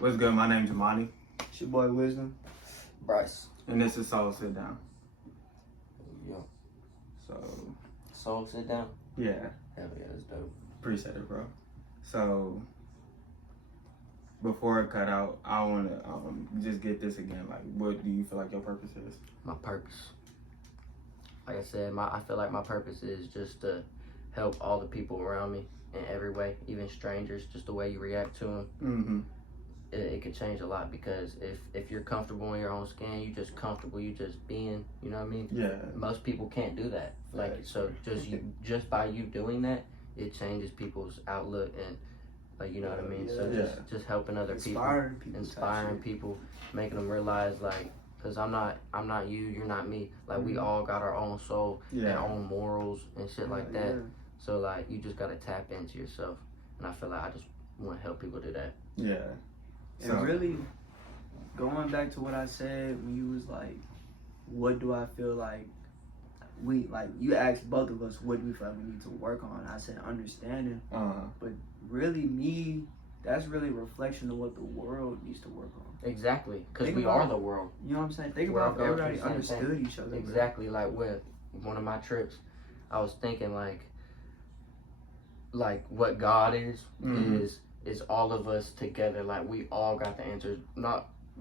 What's good? My name's Jumaane. It's your boy Wisdom. Bryce. And this is Soul Sit Down. Yo. So. Soul Sit Down? Yeah. Hell yeah, that's dope. Appreciate it, bro. So, before it cut out, I want to just get this again. Like, what do you feel like your purpose is? My purpose. Like I said, I feel like my purpose is just to help all the people around me in every way, even strangers, just the way you react to them. Mm-hmm. It could change a lot, because if you're comfortable in your own skin, you just comfortable, you just being, you know what I mean? Yeah. Most people can't do that. Like, so just by you doing that, it changes people's outlook and, like, you know what I mean? So just helping other inspiring people, making them realize, like, because I'm not you, you're not me. Like, we all got our own soul and our own morals and shit like that. So, like, you just got to tap into yourself. And I feel like I just want to help people do that. Yeah. And really, going back to what I said when you was like, what do I feel like you asked both of us, what do we feel like we need to work on? I said understanding. But really, that's really a reflection of what the world needs to work on. Exactly, because we are the world. You know what I'm saying? Think about if everybody understood each other. Exactly, like with one of my trips, I was thinking like what God is all of us together. Like, we all got the answers.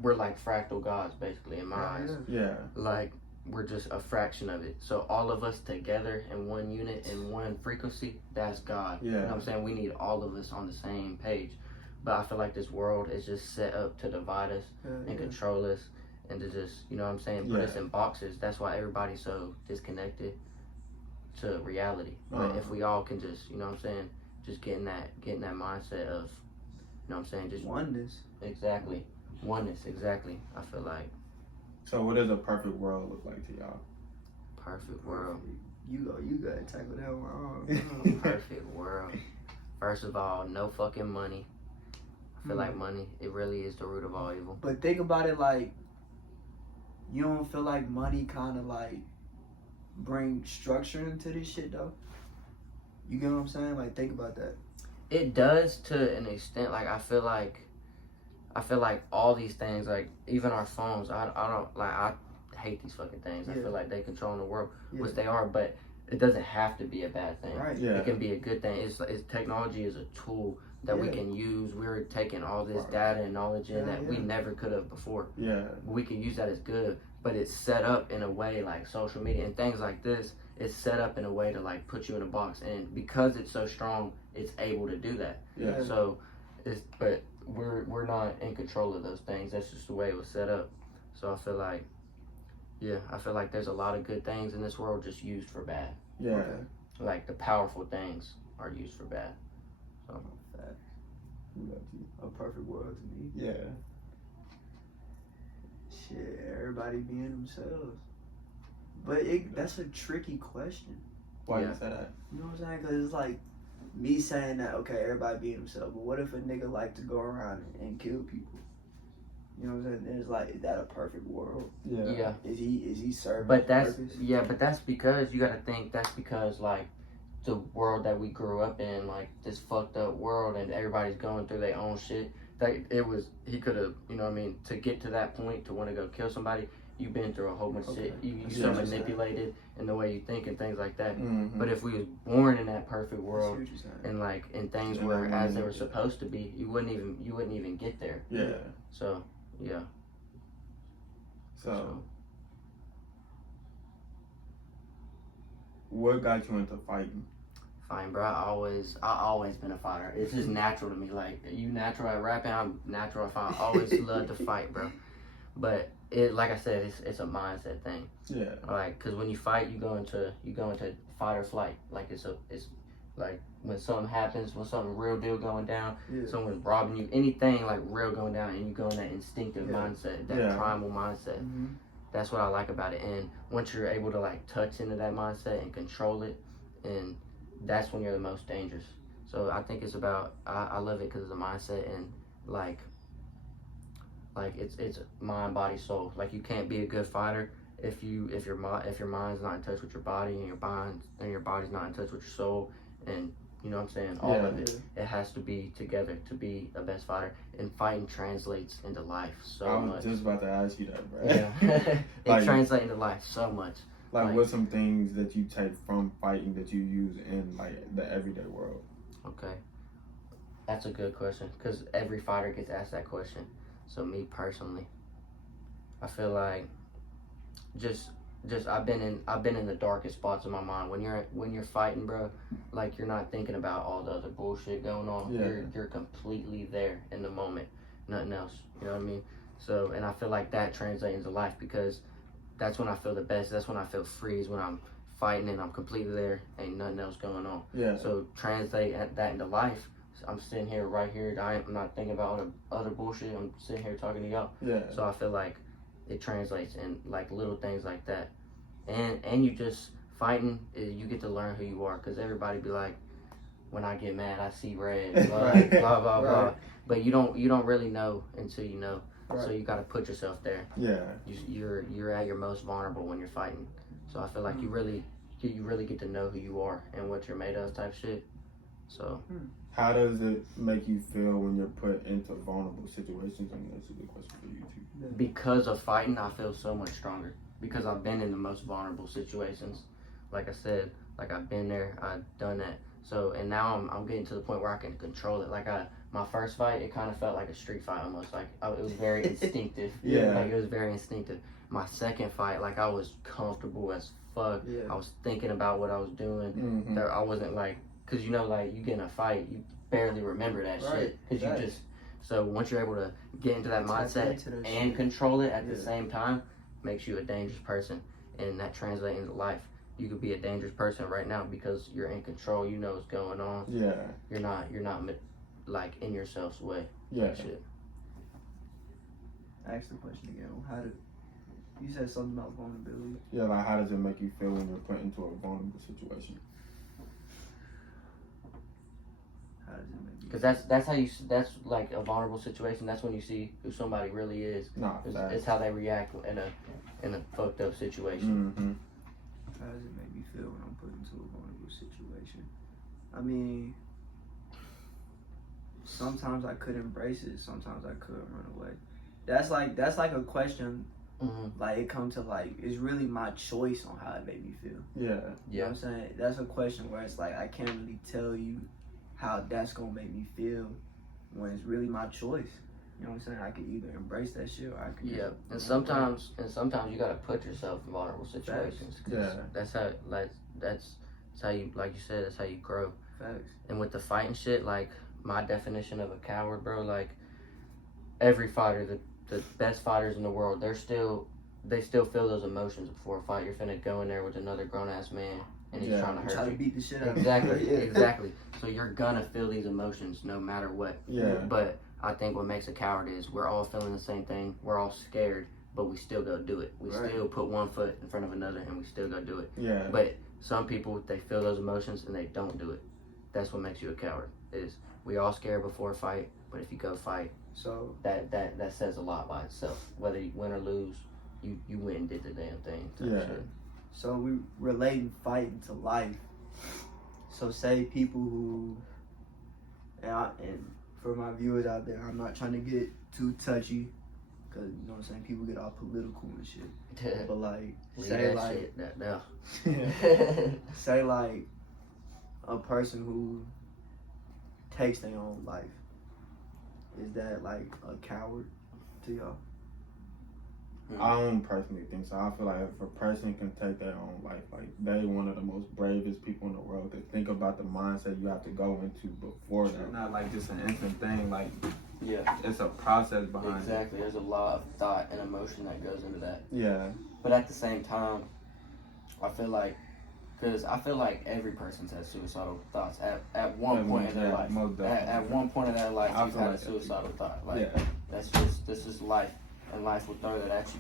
We're like fractal gods, basically, in my eyes. Yeah. Like, we're just a fraction of it. So all of us together in one unit, in one frequency, that's God. Yeah. You know what I'm saying? We need all of us on the same page. But I feel like this world is just set up to divide us and control us, and to just, you know what I'm saying, put us in boxes. That's why everybody's so disconnected to reality. But if we all can just, you know what I'm saying, just getting that mindset of, you know what I'm saying, just oneness. Exactly. Oneness, exactly. I feel like. So what does a perfect world look like to y'all? Perfect world. You gotta tackle that one. Perfect world. First of all, no fucking money. I feel like money, it really is the root of all evil. But think about it, like, you don't feel like money kind of like bring structure into this shit though? You get what I'm saying? Like, think about that. It does to an extent. Like, I feel like all these things, like even our phones, I hate these fucking things. I feel like they control the world, which they are, but it doesn't have to be a bad thing. Right. It can be a good thing. It's technology is a tool that we can use. We're taking all this data and knowledge in that we never could have before. Yeah. We can use that as good, but it's set up in a way, like social media and things like this, it's set up in a way to like put you in a box, and because it's so strong, it's able to do that. Yeah. So but we're not in control of those things. That's just the way it was set up. So I feel like there's a lot of good things in this world just used for bad. Yeah. Okay. Like, the powerful things are used for bad. So a perfect world to me. Yeah. Shit, everybody being themselves. But that's a tricky question. Why you say that? You know what I'm saying? Because it's like me saying that, okay, everybody being themselves, but what if a nigga like to go around and kill people? You know what I'm saying? It's like, is that a perfect world? Yeah. Is he serving But purpose? but that's because you gotta think, that's because like the world that we grew up in, like this fucked up world, and everybody's going through their own shit. That he could have, you know what I mean, to get to that point, to want to go kill somebody, you've been through a whole bunch of shit. You so manipulated in the way you think and things like that. But if we was born in that perfect world, and things were as they were supposed to be, you wouldn't even get there. Yeah. So yeah. So what got you into fighting? Fighting, bro. I always been a fighter. It's just natural to me. Like, you natural at rapping, I'm natural at fighting. I always loved to fight, bro. But like I said, it's a mindset thing. Yeah. Like, cause when you fight, you go into fight or flight. Like, it's like when something happens, when something real deal going down, someone's robbing you, anything like real going down, and you go in that instinctive mindset, that primal mindset. That's what I like about it. And once you're able to like touch into that mindset and control it, and that's when you're the most dangerous. So I think it's about, I love it because of the mindset, and like it's mind, body, soul. Like, you can't be a good fighter if your mind's not in touch with your body, and your body's not in touch with your soul, and You know what I'm saying? All of it. It has to be together to be a best fighter. And fighting translates into life so much. I was just about to ask you that, bro. Yeah. Like, it translates into life so much. Like, what's some things that you take from fighting that you use in, like, the everyday world? Okay. That's a good question, because every fighter gets asked that question. So me personally, I feel like just I've been in the darkest spots of my mind. When you're fighting, bro, like, you're not thinking about all the other bullshit going on. Yeah. You're completely there in the moment. Nothing else. You know what I mean? So, and I feel like that translates into life, because that's when I feel the best. That's when I feel free, is when I'm fighting and I'm completely there. Ain't nothing else going on. Yeah. So translate that into life. I'm sitting here right here. I'm not thinking about other bullshit. I'm sitting here talking to y'all. Yeah. So I feel like it translates in, like, little things like that. And you just fighting, you get to learn who you are, because everybody be like, when I get mad, I see red, blah, blah, blah, blah. But you don't really know until you know. Right. So you got to put yourself there. Yeah. You're at your most vulnerable when you're fighting. So I feel like you really get to know who you are and what you're made of, type shit. So. How does it make you feel when you're put into vulnerable situations? I mean, that's a good question for you too. Because of fighting, I feel so much stronger. Because I've been in the most vulnerable situations. Like I said, like, I've been there, I've done that. So, and now I'm getting to the point where I can control it. Like, my first fight, it kind of felt like a street fight almost. Like, it was very instinctive. Yeah. Like, it was very instinctive. My second fight, like, I was comfortable as fuck. Yeah. I was thinking about what I was doing. Mm-hmm. I wasn't like, because, you know, like, you get in a fight, you barely remember that shit. Because you just, so once you're able to get into that mindset and control it at the same time, makes you a dangerous person. And that translates into life. You could be a dangerous person right now because you're in control. You know what's going on. Yeah. You're not like, in yourself's way. Yeah. Shit. Ask the question again. You said something about vulnerability? Yeah, like, how does it make you feel when you're put into a vulnerable situation? How does it make you? Because that's like a vulnerable situation. That's when you see who somebody really is. It's how they react in a fucked up situation. Mm-hmm. How does it make me feel when I'm put into a vulnerable situation? I mean, sometimes I could embrace it. Sometimes I could run away. That's like a question. Mm-hmm. Like, it comes to, like, it's really my choice on how it made me feel. Yeah. You know what I'm saying? That's a question where it's like, I can't really tell you how that's gonna make me feel when it's really my choice. You know what I'm saying? I could either embrace that shit or I could. Yeah, and sometimes you gotta put yourself in vulnerable situations. Yeah. That's how you, like you said, that's how you grow. Facts. And with the fighting shit, like, my definition of a coward, bro, like, every fighter, the best fighters in the world, they still feel those emotions before a fight. You're finna go in there with another grown ass man, and he's trying to hurt you. Try to beat the shit out of Exactly, you. exactly. So you're gonna feel these emotions no matter what. Yeah. But I think what makes a coward is we're all feeling the same thing. We're all scared, but we still go do it. We still put one foot in front of another, and we still go do it. Yeah. But some people, they feel those emotions and they don't do it. That's what makes you a coward. Is we all scared before a fight, but if you go fight, so that says a lot by itself. Whether you win or lose, you went and did the damn thing. Yeah. Shit. So we relating fighting to life. So say people who, and for my viewers out there, I'm not trying to get too touchy, cause you know what I'm saying, people get all political and shit. But like, say like, say like a person who takes their own life, is that like a coward to y'all? I don't personally think so. I feel like if a person can take their own life, like, they one of the most bravest people in the world. To think about the mindset you have to go into before that. It's not like just an instant thing. Like, yeah, it's a process behind it. Exactly. There's a lot of thought and emotion that goes into that. Yeah. But at the same time, I feel like every person's had suicidal thoughts at one point in their life. At one point in their life, you've had a suicidal thought. Like, this is life. And life will throw that at you.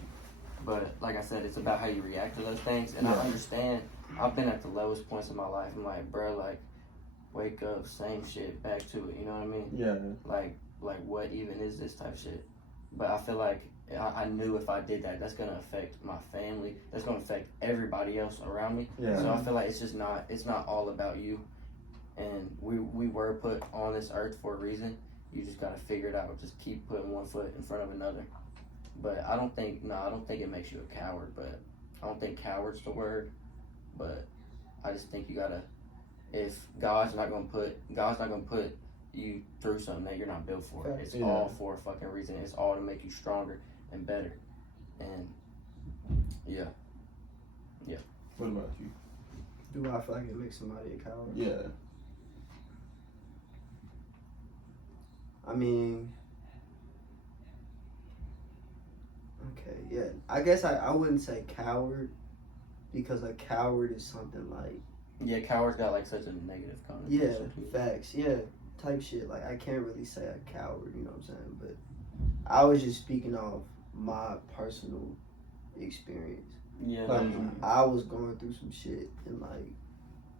But like I said, it's about how you react to those things. And I understand. I've been at the lowest points in my life. I'm like, bro, like, wake up, same shit, back to it. You know what I mean? Yeah. Like what even is this type shit? But I feel like I knew if I did that, that's gonna affect my family. That's gonna affect everybody else around me. Yeah. So I feel like it's not all about you. and we were put on this earth for a reason. You just gotta figure it out. Just keep putting one foot in front of another. But I don't think it makes you a coward. But I don't think coward's the word. But I just think you gotta. If God's not gonna put you through something that you're not built for. It's all for a fucking reason. It's all to make you stronger and better. And yeah. What about you? Do I feel like it makes somebody a coward? Yeah. I mean, okay, yeah. I guess I wouldn't say coward, because a coward is something like... Yeah, coward's got like such a negative connotation. Yeah, facts, yeah, type shit. Like, I can't really say a coward, you know what I'm saying? But I was just speaking off my personal experience. Yeah. Like, I was going through some shit, and like,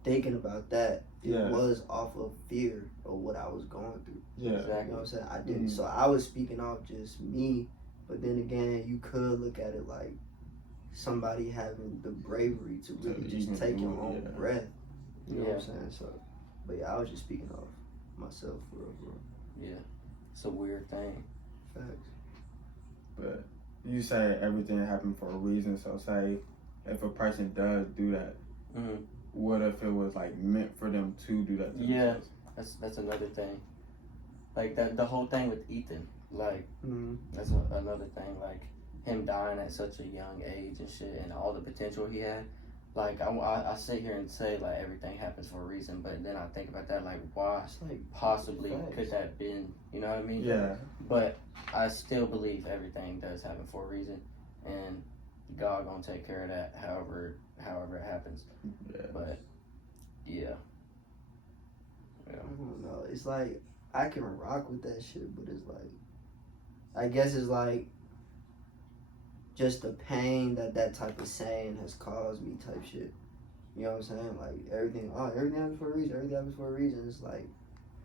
thinking about that, it was off of fear of what I was going through. Yeah. Exactly. You know what I'm saying? I didn't. So I was speaking off just me, but then again, you could look at it like somebody having the bravery to really just take your own breath. You know what I'm saying? So, but yeah, I was just speaking off myself for real. Yeah. It's a weird thing. Facts. But you say everything happened for a reason. So say if a person does do that, what if it was like meant for them to do that? Yeah, that's another thing. Like that, the whole thing with Ethan, like that's another thing. Like him dying at such a young age and shit, and all the potential he had. Like I sit here and say like everything happens for a reason, but then I think about that, like why possibly could that have been? You know what I mean? Yeah. But I still believe everything does happen for a reason, and God gonna take care of that. However it happens. Yeah. But yeah. I don't know. It's like I can rock with that shit, but it's like, I guess it's like just the pain that type of saying has caused me type shit. You know what I'm saying? Like everything happens for a reason. Everything happens for a reason. It's like,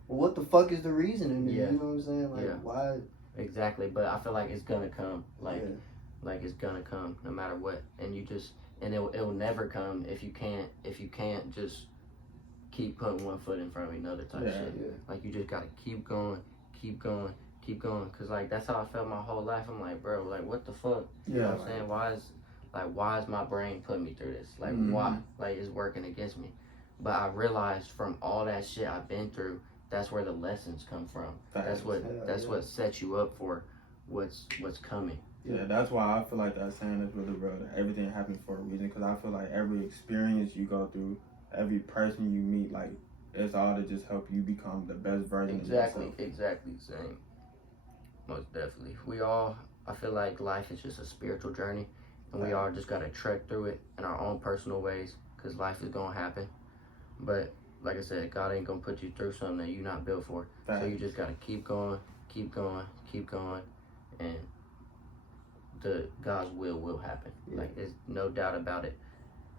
well, what the fuck is the reason in there? You know what I'm saying? Like why? Exactly. But I feel like it's gonna come. Like it's gonna come no matter what, and you just it'll never come if you can't just keep putting one foot in front of another type shit. Yeah. Like you just gotta keep going, cause like that's how I felt my whole life. I'm like, bro, like what the fuck? You know what I'm saying? Why is my brain putting me through this? Like why? Like it's working against me. But I realized from all that shit I've been through, that's where the lessons come from. That's what sets you up for what's coming. Yeah, that's why I feel like that saying is really real. That everything happens for a reason. Because I feel like every experience you go through, every person you meet, like it's all to just help you become the best version of yourself. Exactly. Same. Most definitely. I feel like life is just a spiritual journey, and we all just gotta trek through it in our own personal ways. Because life is gonna happen. But like I said, God ain't gonna put you through something that you're not built for. So you just gotta keep going, and God's will happen. Like there's no doubt about it.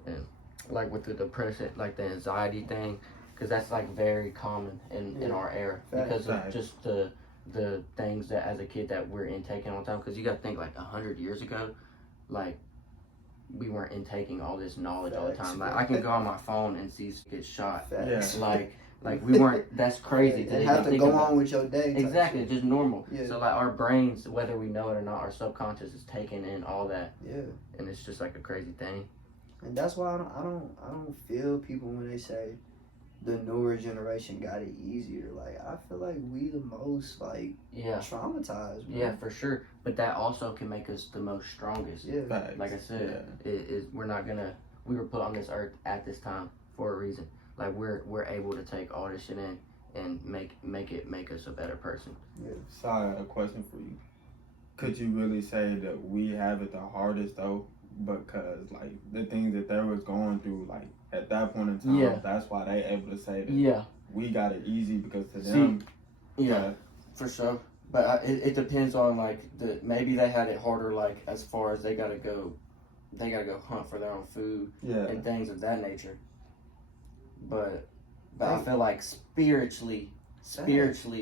And like with the depression, like the anxiety thing, because that's like very common in our era because of just the things that as a kid that we're intaking all the time. Because you got to think like 100 years ago, like we weren't intaking all this knowledge all the time. Like I can go on my phone and see get shot. Like we weren't. That's crazy. They have to go on with your day. Exactly, just normal. Yeah. So like our brains, whether we know it or not, our subconscious is taking in all that. Yeah. And it's just like a crazy thing. And that's why I don't feel people when they say the newer generation got it easier. Like I feel like we the most like traumatized. Man. Yeah, for sure. But that also can make us the most strongest. Yeah. Like I said, we were put on this earth at this time for a reason. Like we're able to take all this shit in and make us a better person. Yeah. So I got a question for you. Could you really say that we have it the hardest though? Because like the things that they was going through, like at that point in time, that's why they able to say that we got it easy because to them. Yeah, for sure. But it depends on like maybe they had it harder like as far as they gotta go hunt for their own food and things of that nature. But I feel like spiritually,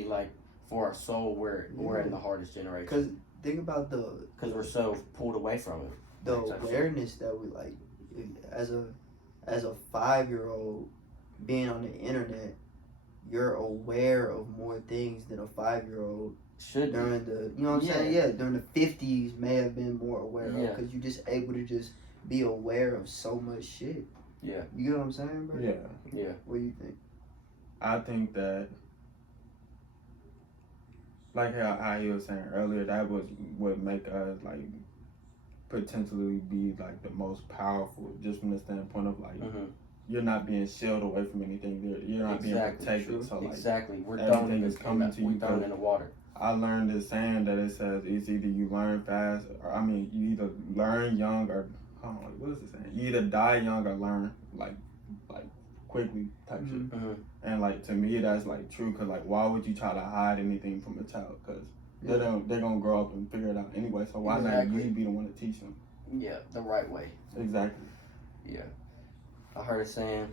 like for our soul, we're in the hardest generation. Because think about because we're so pulled away from it. The awareness that we like as a 5-year-old being on the internet you're aware of more things than a 5-year-old should during the, you know what I'm saying? Yeah, during the 50s may have been more aware of, because you're just able to just be aware of so much shit. Yeah. You get what I'm saying, bro? Yeah. What do you think? I think that, like how he was saying earlier, that was what make us like potentially be like the most powerful, just from the standpoint of like you're not being shielded away from anything. You're not being protected. So like we're everything is coming to you. We're thrown in the water. I learned this saying that it says it's either you learn fast, or you either learn young or what is it saying? You either die young or learn like quickly type shit. And like to me that's like true, because like why would you try to hide anything from a child? Because they're gonna grow up and figure it out anyway. So why not you be the one to teach them? Yeah, the right way. Exactly. Yeah, I heard a saying.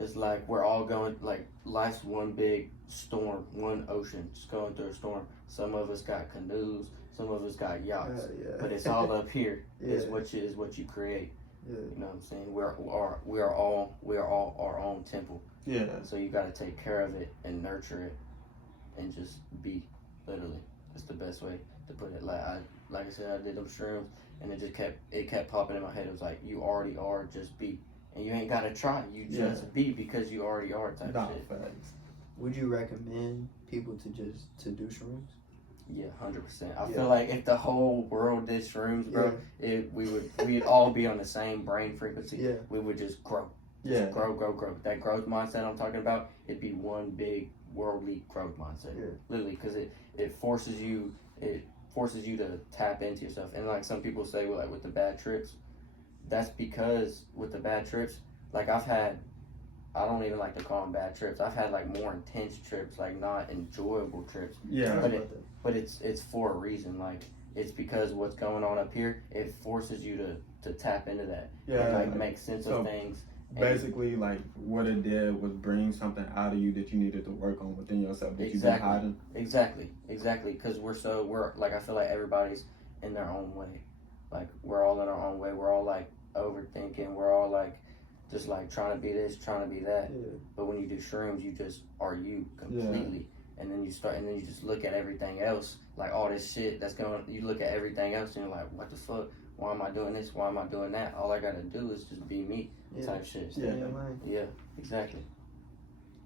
It's like we're all going, like life's one big storm, one ocean, just going through a storm. Some of us got canoes, some of us got yachts, but it's all up here. Is what you create. Yeah. You know what I'm saying? We are all our own temple. Yeah. So you got to take care of it and nurture it, and just be. Literally, that's the best way to put it. Like I said, I did them shrooms, and it kept popping in my head. It was like you already are, just be. And you ain't gotta try. You just be, because you already are type shit. Facts. Would you recommend people to do shrooms? Yeah, 100%. I feel like if the whole world did shrooms, bro, we'd all be on the same brain frequency. Yeah. We would just grow. Just grow. That growth mindset I'm talking about, it'd be one big worldly growth mindset. Yeah. Literally, because it forces you to tap into yourself. And like some people say, like with the bad trips, that's because with the bad trips, like I don't even like to call them bad trips. I've had like more intense trips, like not enjoyable trips. Yeah. But it's for a reason. Like it's because what's going on up here, it forces you to tap into that. Yeah. And like make sense of things. Basically, like what it did was bring something out of you that you needed to work on within yourself that you've been hiding. Exactly. Because we're like, I feel like everybody's in their own way. Like we're all in our own way. We're all like overthinking. We're all like just like trying to be this, trying to be that. Yeah. But when you do shrooms, you just are you completely. Yeah. And then you just look at everything else, like all this shit that's going. You look at everything else and you're like, what the fuck? Why am I doing this? Why am I doing that? All I gotta do is just be me, type shit. Yeah, exactly.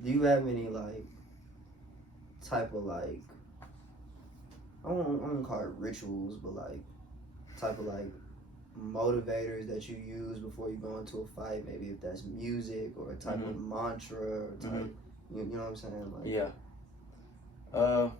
Do you have any like type of like I don't call it rituals, but like type of like motivators that you use before you go into a fight? Maybe if that's music or a type of mantra or type, you know what I'm saying? Like,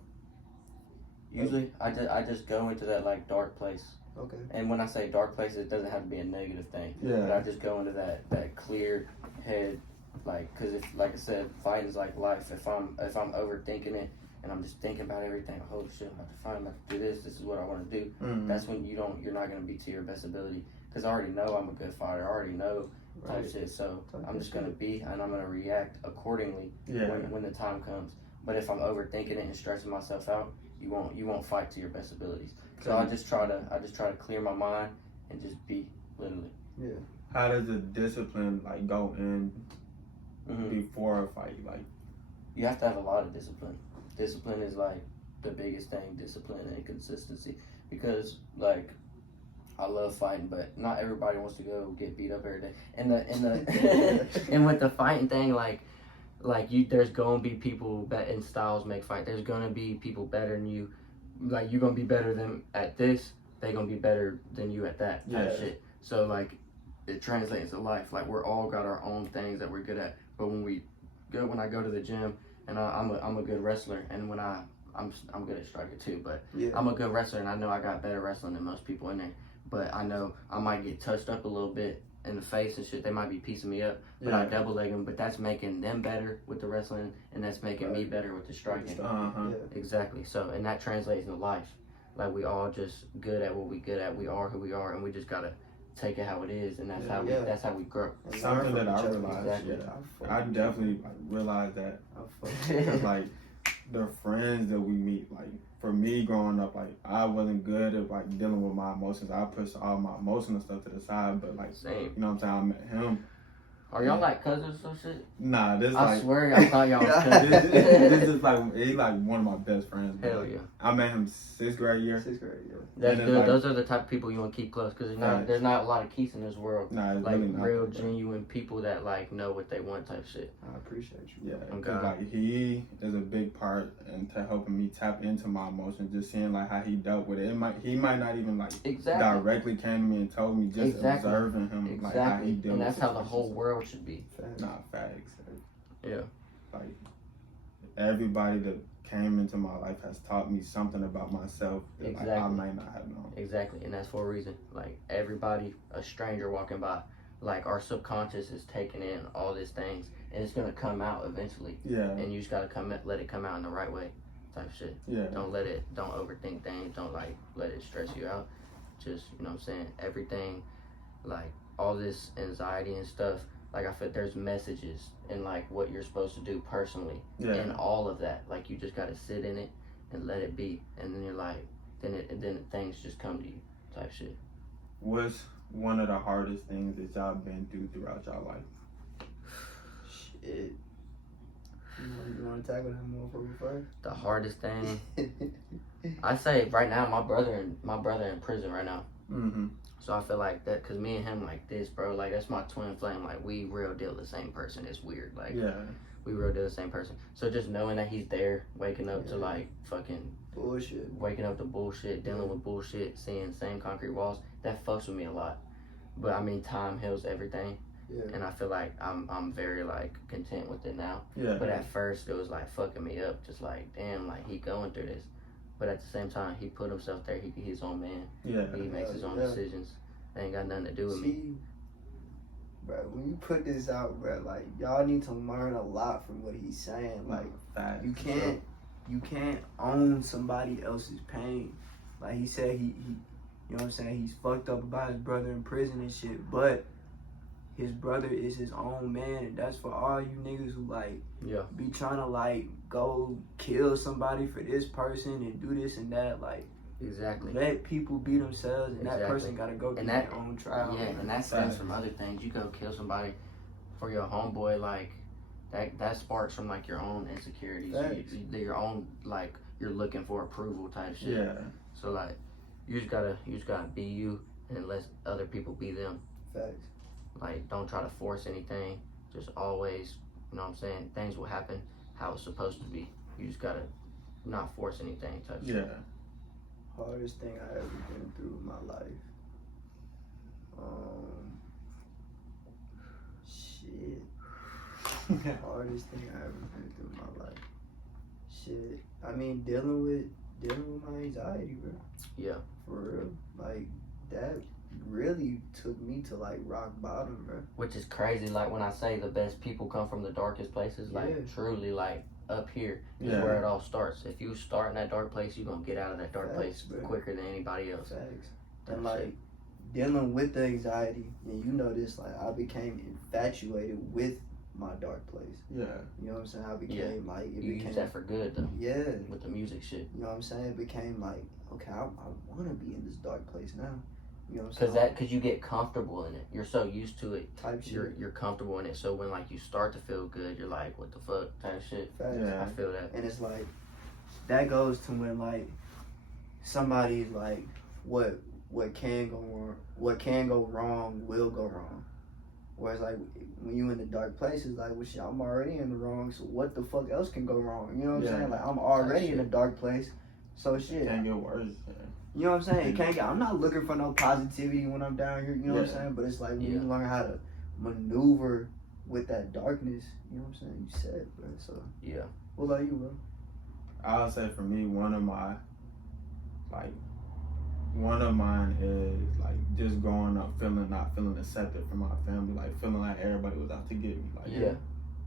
usually I just go into that like dark place. Okay. And when I say dark place, it doesn't have to be a negative thing. Yeah. But I just go into that clear head, like, cause if, like I said, fighting's like life. If I'm overthinking it and I'm just thinking about everything, holy shit, I'm about to fight, I'm about to do this. This is what I want to do. That's when you're not gonna be to your best ability. Cause I already know I'm a good fighter. I already know type shit. So I'm just gonna be, and I'm gonna react accordingly when the time comes. But if I'm overthinking it and stressing myself out, you won't fight to your best abilities. So I just try to clear my mind and just be, literally. Yeah. How does the discipline like go in before a fight? Like, you have to have a lot of discipline. Discipline is like the biggest thing. Discipline and consistency. Because like, I love fighting, but not everybody wants to go get beat up every day. And and with the fighting thing, like there's gonna be people that in styles make fight. There's gonna be people better than you. Like you're gonna be better than at this, they're gonna be better than you at that type shit. So like it translates to life. Like we're all got our own things that we're good at. But when I go to the gym and I'm a good wrestler, and when I'm good at striker too, but I'm a good wrestler and I know I got better wrestling than most people in there. But I know I might get touched up a little bit in the face and shit. They might be piecing me up, but I double leg them. But that's making them better with the wrestling, and that's making me better with the striking. Exactly. So, and that translates into life. Like we all just good at what we good at. We are who we are, and we just gotta take it how it is, and that's how we grow. Something that I realized. I definitely realized that. Cause like the friends that we meet, like for me growing up, like I wasn't good at like dealing with my emotions. I pushed all my emotional stuff to the side, but like you know what I'm saying, I met him Are y'all like cousins or shit? Nah, this I like swear I thought y'all was cousins. this is like he's like one of my best friends. Hell yeah. I met him 6th grade year. 6th grade, yeah. That's good. Like, those are the type of people you want to keep close because there's not a lot of keys in this world. Nah, it's like really not real that, genuine people that like know what they want type shit. I appreciate you. Yeah, Okay. because like he is a big part into helping me tap into my emotions. Just seeing like how he dealt with it. He might not even like directly came to me and told me. Just observing him, like how he dealt. And that's with how the whole world should be. Nah, facts. Yeah. Like everybody that came into my life has taught me something about myself that like, I might not have known. Exactly, and that's for a reason. Like everybody, a stranger walking by, like our subconscious is taking in all these things, and it's gonna come out eventually. Yeah. And you just gotta let it come out in the right way, type shit. Yeah. Don't overthink things. Don't like let it stress you out. Just what I'm saying, everything, like all this anxiety and stuff. Like I feel there's messages in like what you're supposed to do personally, and all of that. Like you just gotta sit in it and let it be, and then you're like, then things just come to you, type shit. What's one of the hardest things that y'all been through throughout y'all life? Shit. You want to tackle that motherfucker first? The hardest thing, I say right now, my brother in prison right now. Mm-hmm. So I feel like that, cause me and him like this, bro. Like that's my twin flame. Like we real deal the same person. It's weird. Like we real deal the same person. So just knowing that he's there, waking up to like fucking bullshit, waking up to bullshit, dealing with bullshit, seeing same concrete walls, that fucks with me a lot. But I mean, time heals everything. Yeah. And I feel like I'm very like content with it now. Yeah. But at first it was like fucking me up, just like damn, like he going through this. But at the same time, he put himself there. He's his own man. Yeah. He makes his own decisions. They ain't got nothing to do with me. Bro, when you put this out, bro, like y'all need to learn a lot from what he's saying. Like you can't own somebody else's pain. Like he said, he you know what I'm saying, he's fucked up about his brother in prison and shit, but his brother is his own man, and that's for all you niggas who like be trying to like go kill somebody for this person and do this and that. Like let people be themselves, and that person gotta go through their own trial. Yeah, and that stems from other things. You go kill somebody for your homeboy, like that sparks from like your own insecurities, your own like you're looking for approval type shit. Yeah. So like you just gotta be you and let other people be them. Facts. Like, don't try to force anything. Just always, you know what I'm saying? Things will happen how it's supposed to be. You just gotta not force anything. Type shit. Hardest thing I ever been through in my life. Shit. Hardest thing I ever been through in my life. Shit. I mean, dealing with my anxiety, bro. Yeah. For real. Like, that really took me to like rock bottom, bro. Which is crazy. Like when I say the best people come from the darkest places, like truly, like up here is where it all starts. If you start in that dark place, you're gonna get out of that dark place quicker than anybody else. Facts. And like dealing with the anxiety, and you know this, like I became infatuated with my dark place. Yeah. You know what I'm saying? I became like you use that for good though. Yeah. With the music shit. You know what I'm saying? It became like, okay, I want to be in this dark place now. You know what I'm saying? Because you get comfortable in it. You're so used to it. Type shit. You're comfortable in it. So when like you start to feel good, you're like, what the fuck type shit. Yeah. I feel that. And it's like that goes to when like somebody's like, what can go wrong will go wrong. Whereas like when you in the dark places, like, well, shit, I'm already in the wrong, so what the fuck else can go wrong? You know what I'm saying? Like I'm already in a dark place, so shit. It can't get worse. You know what I'm saying? It can't get. I'm not looking for no positivity when I'm down here. You know what I'm saying? But it's like when you learn how to maneuver with that darkness. You know what I'm saying? You said, bro. So what about you, bro? I would say for me, one of mine is like just growing up not feeling accepted from my family, like feeling like everybody was out to get me. Like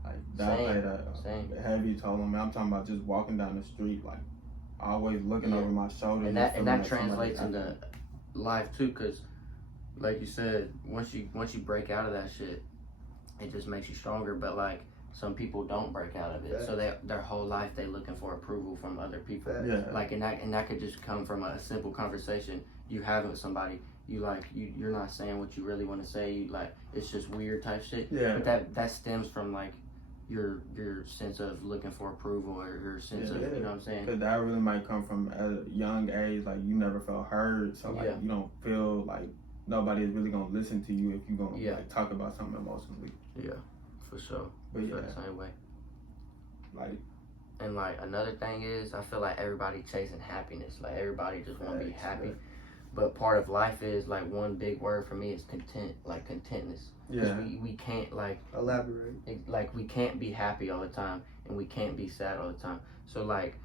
like that played a heavy toll on me. I'm talking about just walking down the street, like always looking over my shoulder. And that translates into life too, cause like you said, once you break out of that shit, it just makes you stronger. But like some people don't break out of it, so their whole life they looking for approval from other people. Like and that could just come from a simple conversation you having with somebody. you're not saying what you really want to say. You like it's just weird type shit. Yeah. But that stems from like your sense of looking for approval or your sense of, you know what I'm saying? Because that really might come from a young age, like you never felt heard, so like you don't feel like nobody is really gonna listen to you if you're gonna like talk about something emotionally. Yeah, for sure. But the same way. Like, and like another thing is, I feel like everybody chasing happiness. Like everybody just want to be happy. Right. But part of life is like one big word for me is content, like contentness. Yeah. We can't like elaborate. Like we can't be happy all the time, and we can't be sad all the time. So like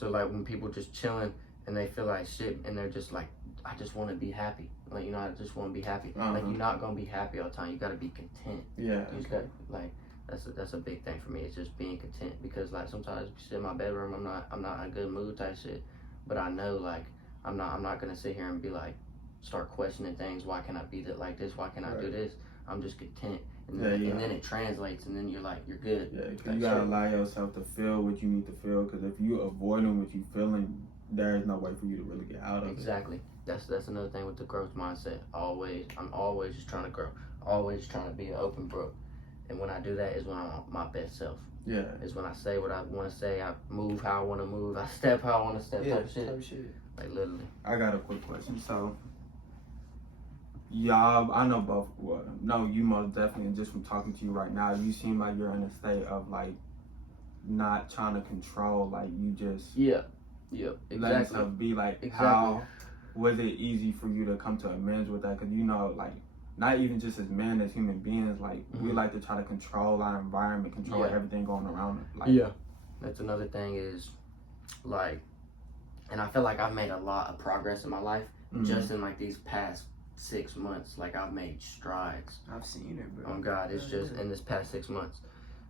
when people just chilling and they feel like shit, and they're just like, I just want to be happy. Like, you know, I just want to be happy. Like you're not gonna be happy all the time. You gotta be content. Yeah. You just gotta, like that's a big thing for me. It's just being content, because like sometimes you sit in my bedroom, I'm not in a good mood type shit, but I know like I'm not gonna sit here and be like start questioning things. Why can't I be like this? Why can't I do this? I'm just content, and then it translates, and then you're like, you're good. Yeah, because you gotta allow yourself to feel what you need to feel. Because if you avoiding what you feeling, there is no way for you to really get out of it. Exactly. That's another thing with the growth mindset. I'm always just trying to grow. Always trying to be an open book. And when I do that is when I'm my best self. Yeah. Is when I say what I want to say. I move how I want to move. I step how I want to step. Type shit. Like literally. I got a quick question. So. Y'all, I know both. Well, no, you most definitely. And just from talking to you right now, you seem like you're in a state of like not trying to control. Like you just exactly. Let yourself be like. Exactly. How was it easy for you to come to amends with that? Because you know, like not even just as men, as human beings, like we like to try to control our environment, control everything going around it. Like, that's another thing is like, and I feel like I've made a lot of progress in my life just in like these past 6 months. Like I've made strides. I've seen it, bro. Oh God, it's just in this past 6 months.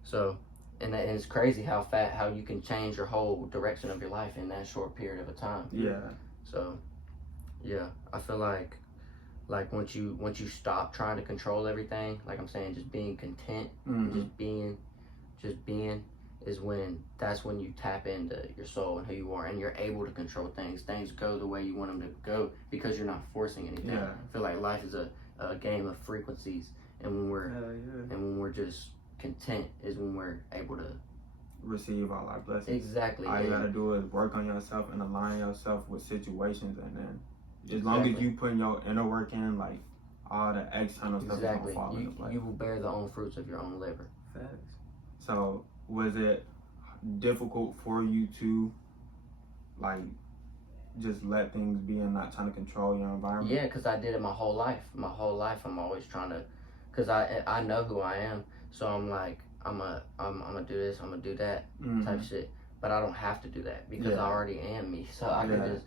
So, and it's crazy how you can change your whole direction of your life in that short period of a time. Yeah. So, yeah, I feel like once you stop trying to control everything, like I'm saying, just being content, and just being that's when you tap into your soul and who you are, and you're able to control things. Things go the way you want them to go because you're not forcing anything. Yeah. I feel like life is a game of frequencies, and when we're just content is when we're able to receive all our blessings. Exactly. All you gotta do is work on yourself and align yourself with situations, and then as long as you put your inner work in, like all the external stuff is gonna fall into place. You will bear the own fruits of your own labor. Facts. So was it difficult for you to like just let things be and not trying to control your environment? Yeah, because I did it my whole life. My whole life I'm always trying to, because I know who I am, so I'm like I'm gonna do this, I'm gonna do that type shit. But I don't have to do that because I already am me. So I can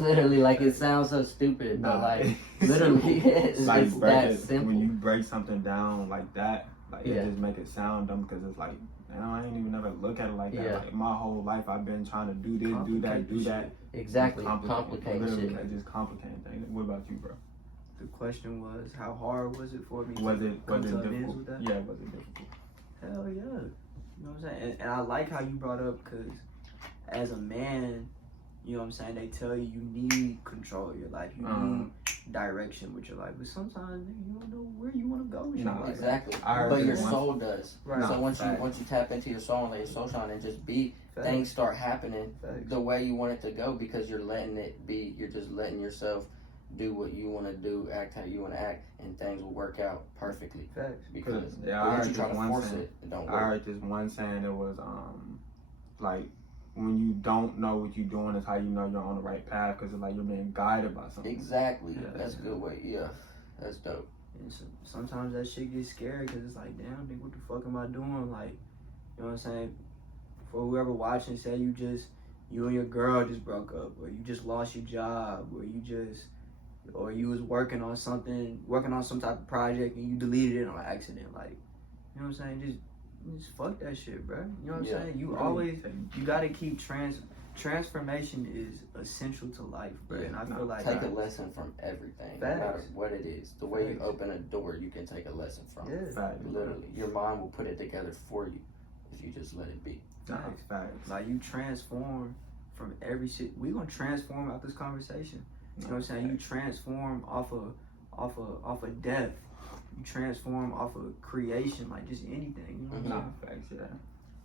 literally, like, it sounds so stupid, but like literally it's like just that simple. When you break something down like that, like it just make it sound dumb, because it's like, man, I ain't even never look at it like that. Like my whole life I've been trying to do this, do that. Exactly. Complicated shit. Like just complicating things. What about you, bro? The question was, how hard was it for me was to it difficult? With that? Yeah, was it difficult? Hell yeah. You know what I'm saying? And I like how you brought up, because as a man, you know what I'm saying, they tell you need control of your life. You need direction with your life. But sometimes you don't know where you want to go with your life. Exactly. But your soul does. Right. So once you tap into your soul and let your soul shine and just be, things start happening the way you want it to go, because you're letting it be. You're just letting yourself do what you want to do, act how you want to act, and things will work out perfectly. Facts. Because once you try to force it don't work. I heard this one saying, it was like when you don't know what you're doing is how you know you're on the right path, because it's like you're being guided by something. Exactly. That's a good way. Yeah, that's dope. And sometimes that shit gets scary, because it's like, damn, nigga, what the fuck am I doing? Like, you know what I'm saying? For whoever watching, say you and your girl just broke up, or you just lost your job, or you was working on some type of project and you deleted it on accident. Like, you know what I'm saying? Just fuck that shit, bro. You know what I'm saying? You gotta keep transformation is essential to life, bro. And I feel like take a lesson from everything, no matter what it is. The way you open a door, you can take a lesson from. Yeah. Literally, your mind will put it together for you if you just let it be. Facts. Like, you transform from every shit. We gonna transform out this conversation. You know what I'm saying? You transform off of death. You transform off of creation, like just anything. You know what I'm saying? Facts, yeah.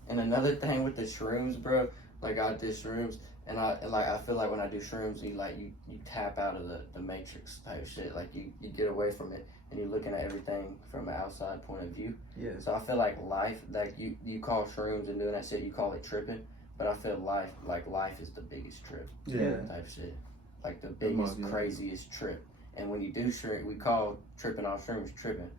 And another thing with the shrooms, bro, like I did shrooms, and I feel like when I do shrooms, you tap out of the matrix type shit. Like you get away from it, and you're looking at everything from an outside point of view. Yeah. So I feel like life, like you call shrooms and doing that shit, you call it tripping, but I feel life is the biggest trip. Yeah. Type shit. Like the biggest, craziest trip. And when you do shroom, we call tripping off shrooms tripping,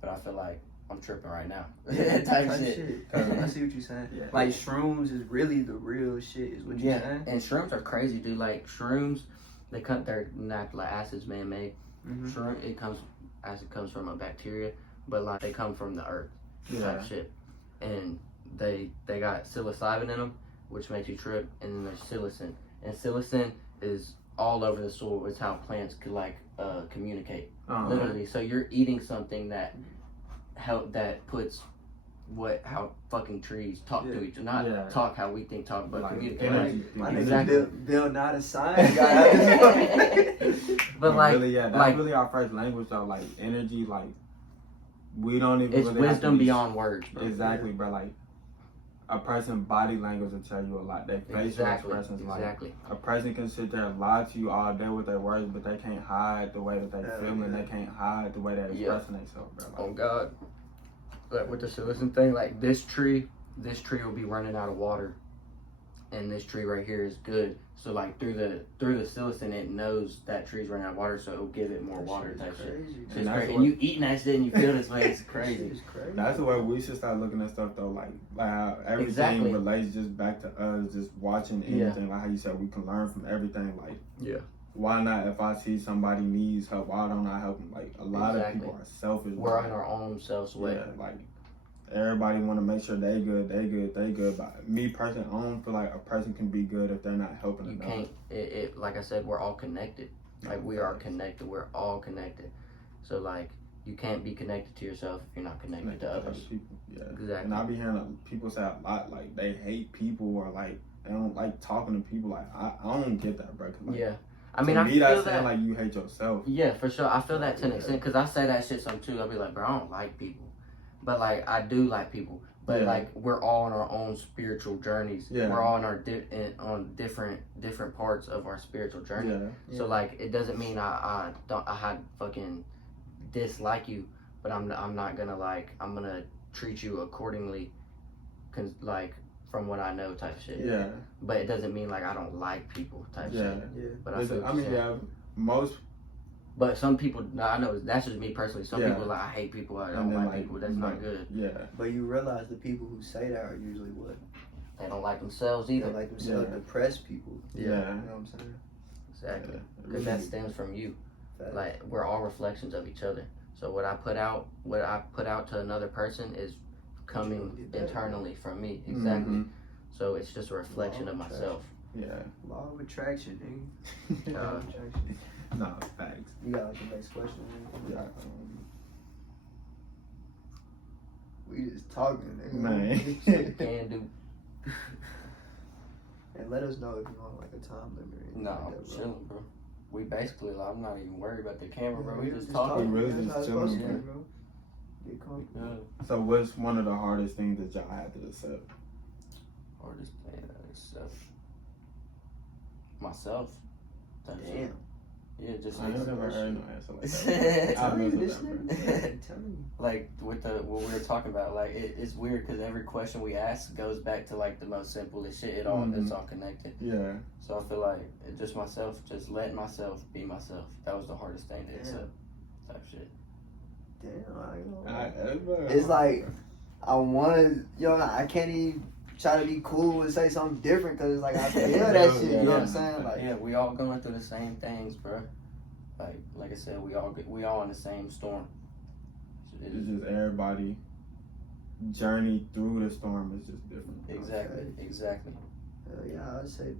but I feel like I'm tripping right now. type shit. I see what you're saying. Yeah. Like shrooms is really the real shit, is what you're saying. And shrooms are crazy, dude. Like shrooms, they're natural acids, man-made. Shroom, acid comes from a bacteria, but like they come from the earth. Type shit. And they got psilocybin in them, which makes you trip, and then there's psilocin. And psilocin is all over the soil. It's how plants could communicate. Literally. So you're eating something that puts how fucking trees talk to each other. Not talk how we think talk, but like, communicate. Exactly. Bill not a science guy. But like, really, that's really our first language though. Like energy, like we don't even. It's really wisdom beyond words, bro. Exactly, bro. Like a person's body language will tell you a lot. Their facial expressions, like a person can sit there and lie to you all day with their words, but they can't hide the way that they feeling. They can't hide the way they're expressing themselves, bro. Like, oh God. Like with the psilocin thing, like this tree will be running out of water, and this tree right here is good. So like through the psilocin, it knows that tree's running out of water, so it'll give it more water type shit. It's crazy. And you eating that shit and you feel this way, it's crazy. That's the way we should start looking at stuff though, like how everything relates just back to us, just watching anything. Like how you said, we can learn from everything. Like why not? If I see somebody needs help, why don't I help them? Like a lot of people are selfish. We're on our own selves way. Yeah, like everybody want to make sure they good. But me personally, I don't feel like a person can be good if they're not helping them. You can't. Like I said, we're all connected. Like we are connected. We're all connected. So like you can't be connected to yourself if you're not connected to others. People. Yeah, exactly. And I be hearing people say a lot like they hate people or like they don't like talking to people. Like I don't get that, bro. Like, I mean, I feel that like you hate yourself. Yeah, for sure. I feel that to an extent because I say that shit some too. I'll be like, bro, I don't like people, but like I do like people. But like we're all on our own spiritual journeys. Yeah. We're all on our on different parts of our spiritual journey. Yeah. So like it doesn't mean I fucking dislike you, but I'm not gonna I'm gonna treat you accordingly, like. From what I know type shit. Yeah. But it doesn't mean like I don't like people type shit. Yeah. But most. But some people, I know that's just me personally. Some people like I hate people. I don't like people. That's not good. Yeah. But you realize the people who say that are usually what? They don't like themselves either. They like themselves. Depressed people. Yeah. You know what I'm saying? Exactly. Because that stems from you. Fact. Like we're all reflections of each other. So what I put out to another person is coming internally from me. Exactly. So it's just a reflection of myself. Yeah. Law of attraction, nigga. Law of attraction. No, thanks. You got like the next question? Yeah. We just talking, nigga. Man. Can do. And let us know if you want like a time limit. No, I'm chilling, bro. We basically, like, I'm not even worried about the camera, bro. We just talking. We really just chilling, bro. Get comfortable. So what's one of the hardest things that y'all had to accept? Hardest thing that I accept? Myself. Damn. Yeah, just I never heard no answer like that. I'm telling you. Like with what we were talking about, like it's weird because every question we ask goes back to like the most simplest shit. It's all connected. Yeah. So I feel like just myself, just letting myself be myself. That was the hardest thing to accept. Type shit. Damn, it's like I want to, I can't even try to be cool and say something different because it's like I feel that shit. You know what I'm saying? Like, we all going through the same things, bro. Like I said, we all in the same storm. It's just everybody journey through the storm is just different. Exactly. I'd say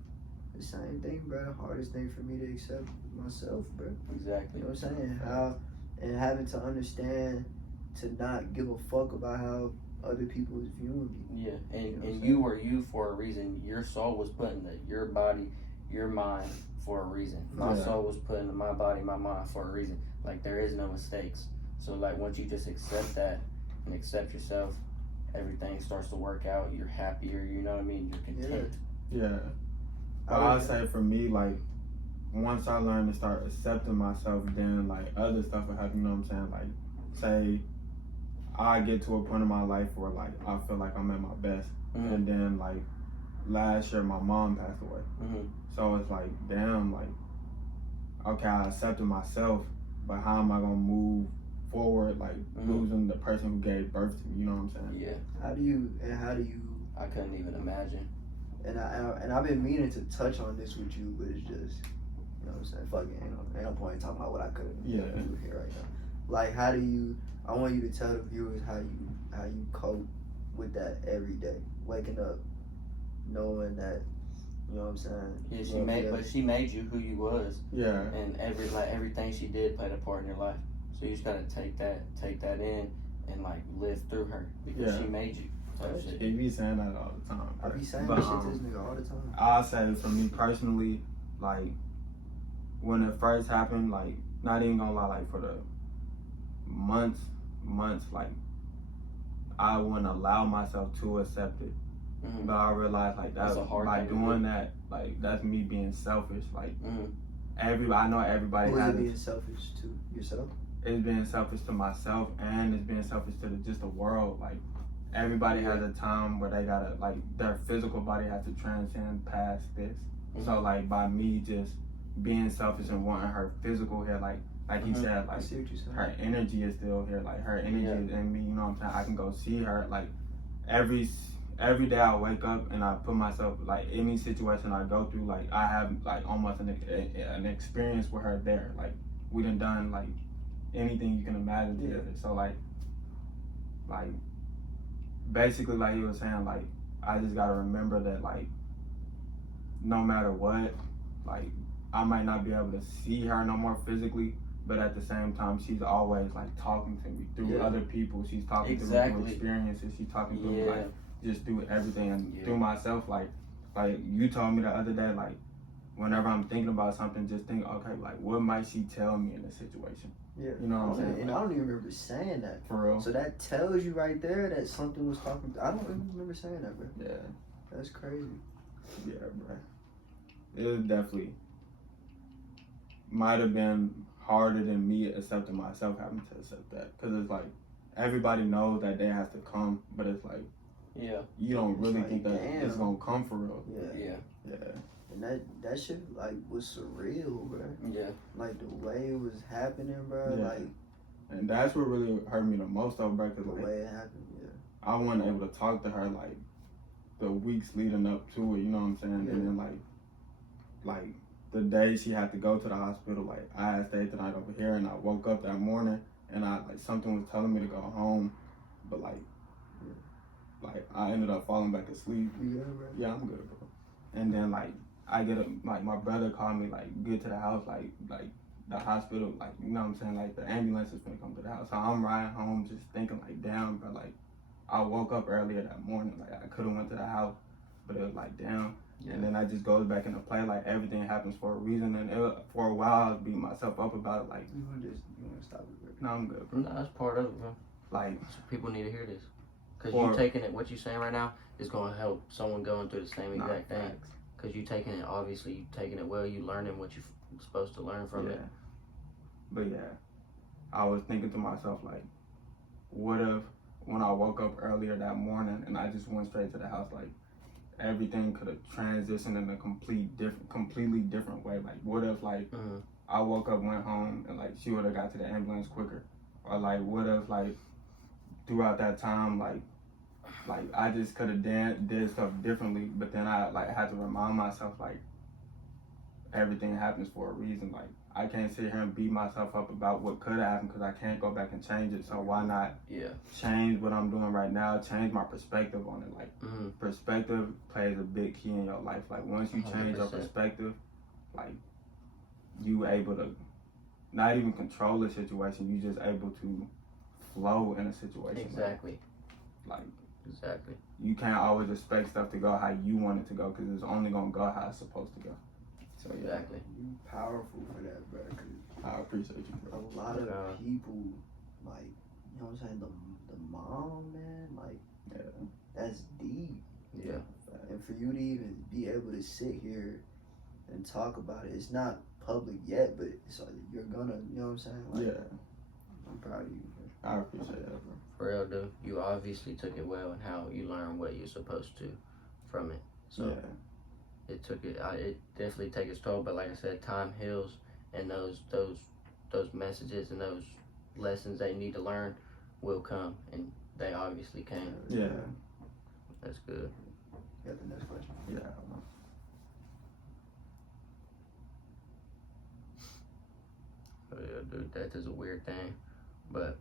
the same thing, bro. The hardest thing for me to accept myself, bro. Exactly. You know what I'm saying? And having to understand to not give a fuck about how other people is viewing me. Yeah, and you were you for a reason. Your soul was put in your body you're mine for a reason. My soul was put into my body, my mind for a reason. Like, there is no mistakes. So, like, once you just accept that and accept yourself, everything starts to work out. You're happier, you know what I mean? You're content. Yeah. But I'd say for me, like, once I learned to start accepting myself, then, like, other stuff will happen, you know what I'm saying? Like, say, I get to a point in my life where, like, I feel like I'm at my best. Mm-hmm. And then, like, last year, my mom passed away. Mm-hmm. So it's like, damn, like, okay, I accepted myself, but how am I going to move forward, like, losing the person who gave birth to me, you know what I'm saying? Yeah. How do you, I couldn't even imagine. And I've been meaning to touch on this with you, but it's just, you know what I'm saying, fuck it, ain't no point in talking about what I couldn't do here right now. Like, how do you, I want you to tell the viewers how you cope with that every day, waking up, knowing that, you know what I'm saying? Yeah, she made you who you was. Yeah. And everything she did played a part in your life. So you just gotta take that in and like live through her because she made you. He be saying that all the time. I be saying that shit to this nigga all the time. I'll say for me personally, like when it first happened, like not even gonna lie, like for the months, like I wouldn't allow myself to accept it. Mm-hmm. But I realized like that's by doing that, like that's me being selfish. Like I know everybody has being selfish to yourself. It's being selfish to myself and it's being selfish to just the world. Like everybody has a time where they gotta like their physical body has to transcend past this. Mm-hmm. So like by me just being selfish and wanting her physical here, like he said, like her energy is still here. Like her energy is in me. You know what I'm saying? I can go see her. Like every day I wake up and I put myself, like any situation I go through, like I have like almost an experience with her there. Like we done like anything you can imagine together. So like basically like he was saying, like I just gotta remember that like no matter what, like I might not be able to see her no more physically, but at the same time she's always like talking to me through other people. She's talking to me through experiences. She's talking to me like just through everything and through myself. Like you told me the other day, like whenever I'm thinking about something, just think, okay, like what might she tell me in this situation? Yeah, you know what I'm saying? And I don't even remember saying that. For real. So that tells you right there that something was talking. I don't even remember saying that, bro. Yeah. That's crazy. Yeah, bro. It was definitely might have been harder than me accepting myself having to accept that, because it's like everybody knows that day has to come, but it's like you don't really think that it's gonna come for real. Yeah. And that shit like was surreal, bro. Yeah. Like the way it was happening, bro. Yeah. Like, and that's what really hurt me the most, though, bro. Cause the like, way it happened, I wasn't able to talk to her like the weeks leading up to it. You know what I'm saying? Yeah. And then like the day she had to go to the hospital, like I had stayed the night over here, and I woke up that morning, and I like something was telling me to go home, but like I ended up falling back asleep. You good, bro? Yeah, I'm good, bro. And then like I get up, like my brother called me, like get to the house, like the hospital, like you know what I'm saying, like the ambulance is gonna come to the house. So I'm riding home just thinking like, damn, bro, like I woke up earlier that morning, like I could have went to the house, but it was like, damn. Yeah. And then I just goes back into play, like everything happens for a reason. And for a while, I was beating myself up about it, like. You wanna stop it, bro? No, I'm good, bro. No, that's part of it, bro. Like, so people need to hear this, cause you taking it, what you saying right now is gonna help someone going through the same exact thing. Cause you taking it, obviously you taking it well. You learning what you're supposed to learn from it. But I was thinking to myself, like, what if when I woke up earlier that morning and I just went straight to the house, like. Everything could have transitioned in a completely different way. Like, what if, like, I woke up, went home, and, like, she would have got to the ambulance quicker? Or, like, what if, like, throughout that time, like I just could have did stuff differently, but then I, like, had to remind myself, like, everything happens for a reason. Like, I can't sit here and beat myself up about what could have happened because I can't go back and change it. So why not change what I'm doing right now, change my perspective on it. Like, perspective plays a big key in your life. Like, once you change 100%. Your perspective, like, you able to not even control the situation, you just able to flow in a situation. Exactly. Like exactly. You can't always expect stuff to go how you want it to go because it's only going to go how it's supposed to go. So yeah, Exactly. You powerful for that, bro. 'Cause I appreciate you, bro. a lot of people, like, you know what I'm saying, the mom, man, like, Yeah. that's deep. Yeah. And for you to even be able to sit here and talk about it, it's not public yet, but it's like you're gonna, you know what I'm saying? Like, Yeah. I'm proud of you. I appreciate that, bro. For real, dude. You obviously took it well and how you learned what you're supposed to from it. So yeah. it took it. It definitely take its toll. But like I said, time heals, and those messages and those lessons they need to learn will come, and they obviously came. Yeah. That's good. You got the next question? Yeah. Oh, yeah, dude, death is a weird thing, but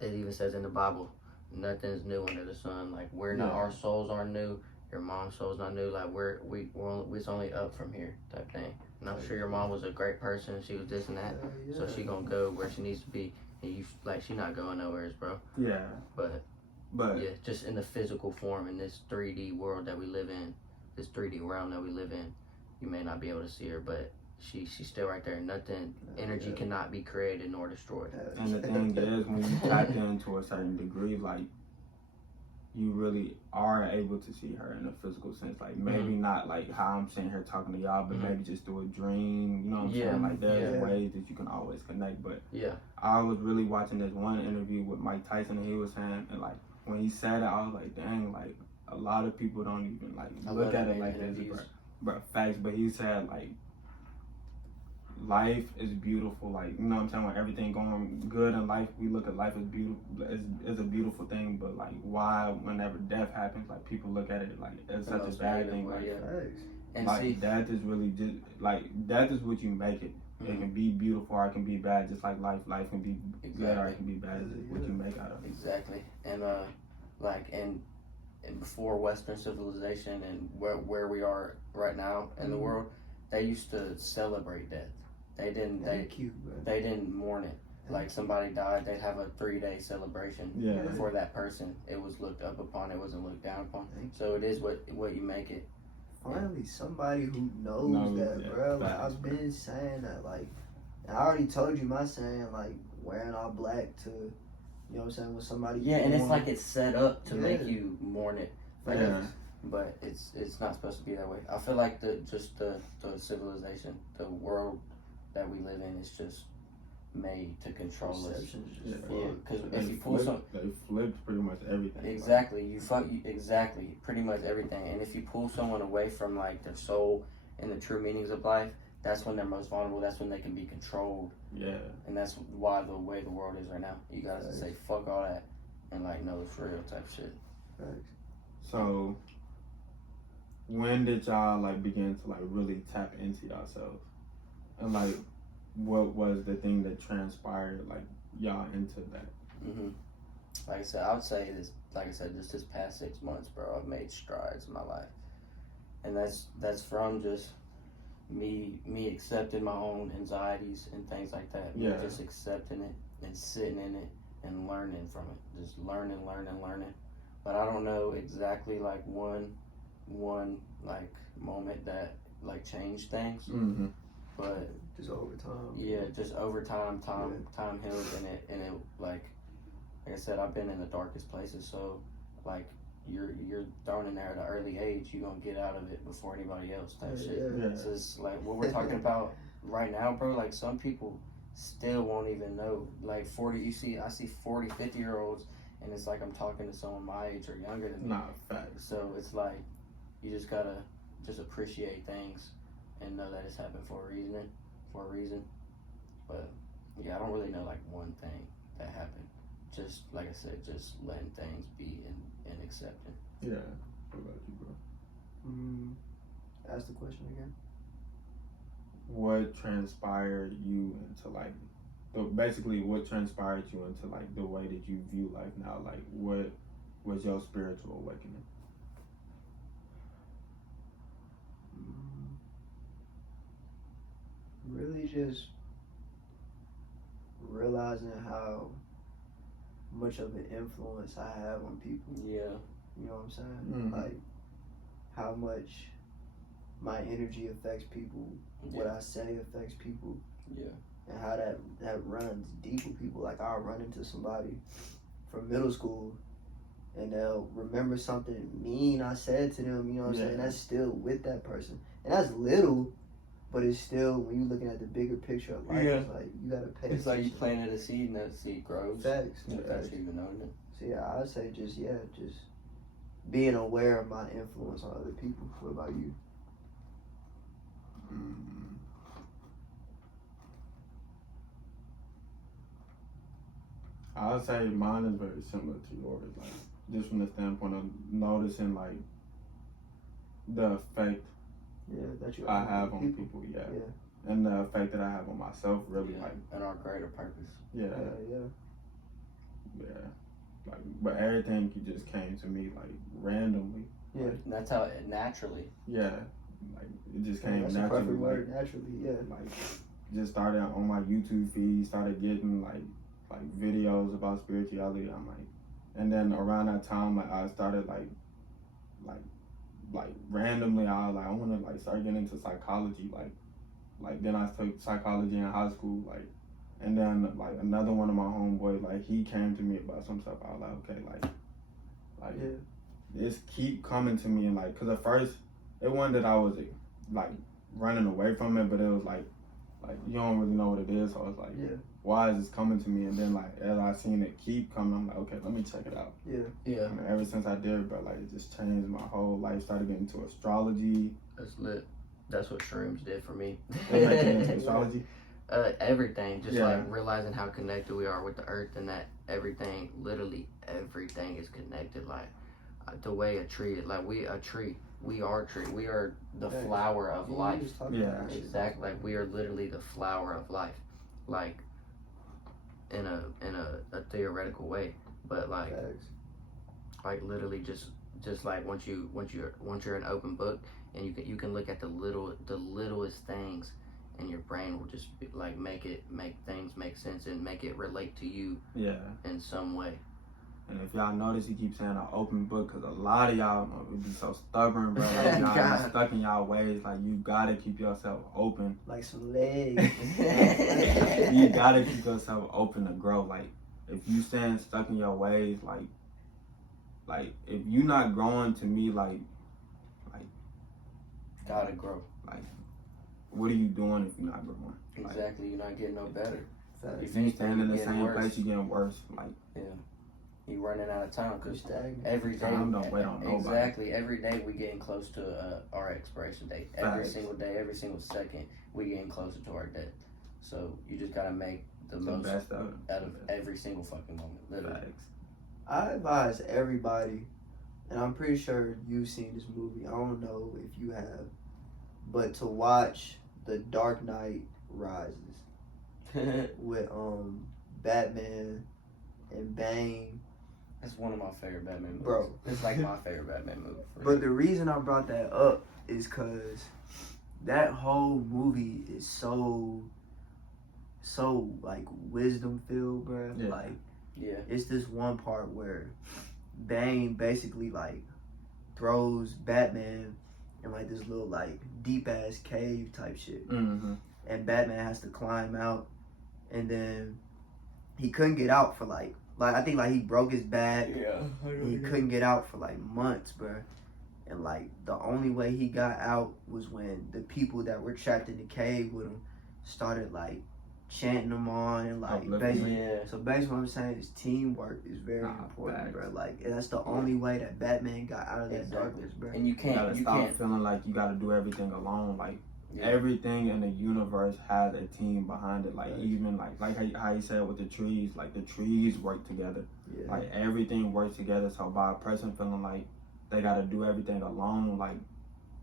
it even says in the Bible, nothing's new under the sun. Like we're not, our souls aren't new. Your mom's soul's not new. Like it's only up from here type thing. And I'm sure your mom was a great person. She was this and that, so she gonna go where she needs to be. And you like she not going nowhere, bro. Yeah. But yeah, just in the physical form in this 3D world that we live in, this 3D realm that we live in, you may not be able to see her, but she's still right there. Nothing, energy cannot be created nor destroyed. And the thing is, when you tap into a certain degree, like you really are able to see her in a physical sense. Like maybe not like how I'm sitting here talking to y'all, but maybe just through a dream. You know what I'm saying? Like there's ways that you can always connect. But I was really watching this one interview with Mike Tyson, and he was saying, and like when he said it, I was like, dang, like a lot of people don't even like look at it like this, bro. Facts. But he said like life is beautiful, like, you know what I'm saying, when everything going good in life, we look at life as beautiful, as a beautiful thing, but like why whenever death happens, like people look at it like it's such a bad thing, like, and like see, death is really just like death is what you make it. It can be beautiful or it can be bad, just like life can be good or it can be bad. It's what you make out of it. Exactly. And like and before Western civilization and where we are right now in the world, they used to celebrate death. They didn't they didn't mourn it. Like somebody died, they'd have a 3-day celebration for that person. It was looked up upon, it wasn't looked down upon. So it is what you make it. Finally, somebody who knows that, bro. Like I've been saying that, like, I already told you my saying, like wearing all black to, you know what I'm saying, with somebody. Yeah, and it's like it's set up to make you mourn it. Like but it's not supposed to be that way. I feel like the civilization, the world that we live in is just made to control us. Because if you pull they flipped pretty much everything. Exactly, exactly, pretty much everything. And if you pull someone away from like their soul and the true meanings of life, that's when they're most vulnerable. That's when they can be controlled. Yeah. And that's why the way the world is right now. You gotta say fuck all that and like no, it's real type shit. So when did y'all like begin to like really tap into yourselves? And like what was the thing that transpired like y'all into that? Like I said, I would say this, like I said, just this past 6 months, bro, I've made strides in my life. And that's from just me accepting my own anxieties and things like that. Me just accepting it and sitting in it and learning from it. Just learning. But I don't know exactly like one like moment that like changed things. But just over time. Yeah, just over time heals and it like I said, I've been in the darkest places, so like you're thrown in there at an early age, you're gonna get out of it before anybody else type shit. So it's like what we're talking about right now, bro, like some people still won't even know. Like I see 40, 50-year-olds and it's like I'm talking to someone my age or younger than me. Nah, facts. So it's like you just gotta just appreciate things and know that it's happened for a reason. But yeah, I don't really know like one thing that happened. Just like I said, just letting things be and accepting. Yeah. What about you, bro? Ask the question again. What transpired you into like basically what transpired you into like the way that you view life now? Like what was your spiritual awakening? Really just realizing how much of an influence I have on people. Yeah. You know what I'm saying? Like how much my energy affects people, what I say affects people. Yeah. And how that runs deep with people. Like, I'll run into somebody from middle school and they'll remember something mean I said to them, you know what I'm saying? That's still with that person. And that's little, but it's still, when you're looking at the bigger picture of life, it's like, you gotta pay attention. It's like you planted a seed and that seed grows. Facts. Without you even knowing it. So yeah, I'd say just being aware of my influence on other people. What about you? I would say mine is very similar to yours. Like, just from the standpoint of noticing, like, the effect that you I have on people, and the effect that I have on myself, really, like, and our greater purpose. Yeah. Like, but everything just came to me like randomly. Yeah, and that's how it naturally. Yeah, like it just came that's naturally. A perfect word, naturally. Yeah, like just started on my YouTube feed, started getting like videos about spirituality. I'm like, and then around that time, like I started like randomly, I was like, I want to like start getting into psychology. Like then I took psychology in high school. Like, and then like another one of my homeboys, like he came to me about some stuff. I was like, okay, like this keep coming to me, and like, cause at first it wasn't that I was like running away from it, but it was like you don't really know what it is. So I was like, why is this coming to me? And then like as I seen it keep coming, I'm like, okay, let me check it out. Yeah. And ever since I did, but like it just changed my whole life. Started getting into astrology. That's lit. That's what shrooms did for me. Astrology. Everything, just like realizing how connected we are with the earth, and that everything, literally everything is connected. Like the way a tree, like we are tree, we are the flower of life. Exactly. Like we are literally the flower of life, like in a theoretical way, but like literally just like once you're an open book, and you can look at the littlest things, and your brain will just like make things make sense and make it relate to you in some way. And if y'all notice, he keeps saying an open book, because a lot of y'all would be so stubborn, bro. Like y'all stuck in y'all ways. Like you gotta keep yourself open. Like some legs. You gotta keep yourself open to grow. Like if you stand stuck in your ways, like if you not growing, to me, like gotta grow. Like, what are you doing if you're not growing? Exactly, you're not getting no better. If you stand in the same place, you're getting worse. Like, you running out of time, because every day. Time don't wait on nobody. Exactly, every day we getting close to our expiration date. Every single day, every single second, we getting closer to our death. So you just gotta make the most best out of every single fucking moment. Literally. I advise everybody, and I'm pretty sure you've seen this movie. I don't know if you have, but to watch The Dark Knight Rises with Batman and Bane. That's one of my favorite Batman movies. Bro. It's like my favorite Batman movie. But the reason I brought that up is because that whole movie is so like wisdom filled, bro. Like, it's this one part where Bane basically like throws Batman in like this little like deep ass cave type shit, and Batman has to climb out, and then he couldn't get out for like I think like he broke his back. He couldn't get out for like months, bro. And like the only way he got out was when the people that were trapped in the cave with him started like chanting them on, and like basically. So basically what I'm saying is teamwork is very important, bro. Like, and that's the only way that Batman got out of that darkness, bro. And you can't stop feeling like you gotta do everything alone. Like everything in the universe has a team behind it. Like even like how you said with the trees, like the trees work together. Like everything works together. So by a person feeling like they gotta do everything alone, like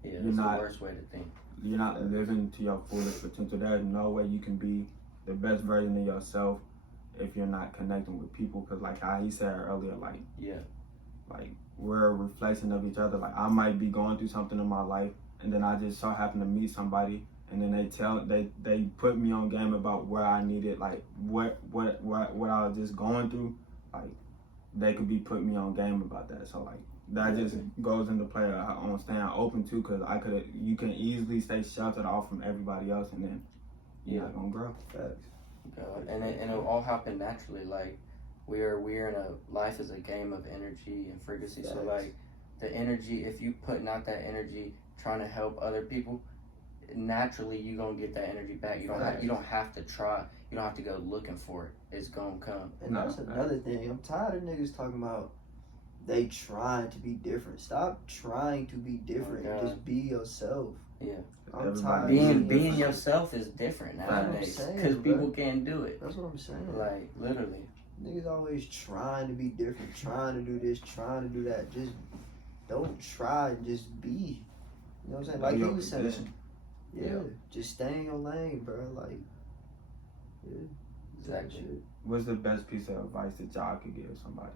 that's the worst way to think. You're not living to your fullest potential. There's no way you can be the best version of yourself if you're not connecting with people. Because like how he said earlier, like we're a reflection of each other. Like I might be going through something in my life, and then I just so happen to meet somebody, and then they put me on game about where I needed, like what I was just going through. Like they could be putting me on game about that. So like that just goes into play on staying open too, because you can easily stay sheltered off from everybody else, and then you're not gonna grow. Facts. And it all happened naturally. Like we're in a life is a game of energy and frequency. So like the energy, if you putting out that energy trying to help other people, naturally you gonna get that energy back. You don't have to try. You don't have to go looking for it. It's gonna come. And that's another thing. I'm tired of niggas talking about they trying to be different. Stop trying to be different and just be yourself. Yeah. I'm tired. Being yourself is different nowadays because people can't do it. That's what I'm saying. Like literally. Niggas always trying to be different, trying to do this, trying to do that. Just don't try and just be. You know what I'm saying? Like he was saying. Yeah. Just stay in your lane, bro. Like, yeah. Exactly. What's the best piece of advice that y'all could give somebody?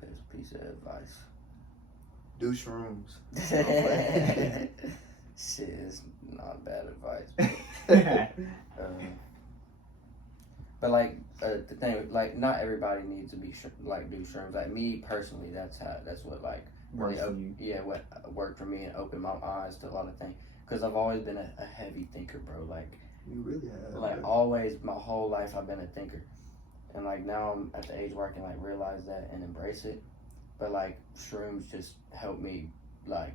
Best piece of advice. Do shrooms. Shit, it's not bad advice. But like the thing, like not everybody needs to be do shrooms. Like me personally, that's what like really what worked for me and opened my eyes to a lot of things. Cause I've always been a heavy thinker, bro. Like you really have. Like always, my whole life I've been a thinker, and like now I'm at the age where I can like realize that and embrace it. But like shrooms just help me like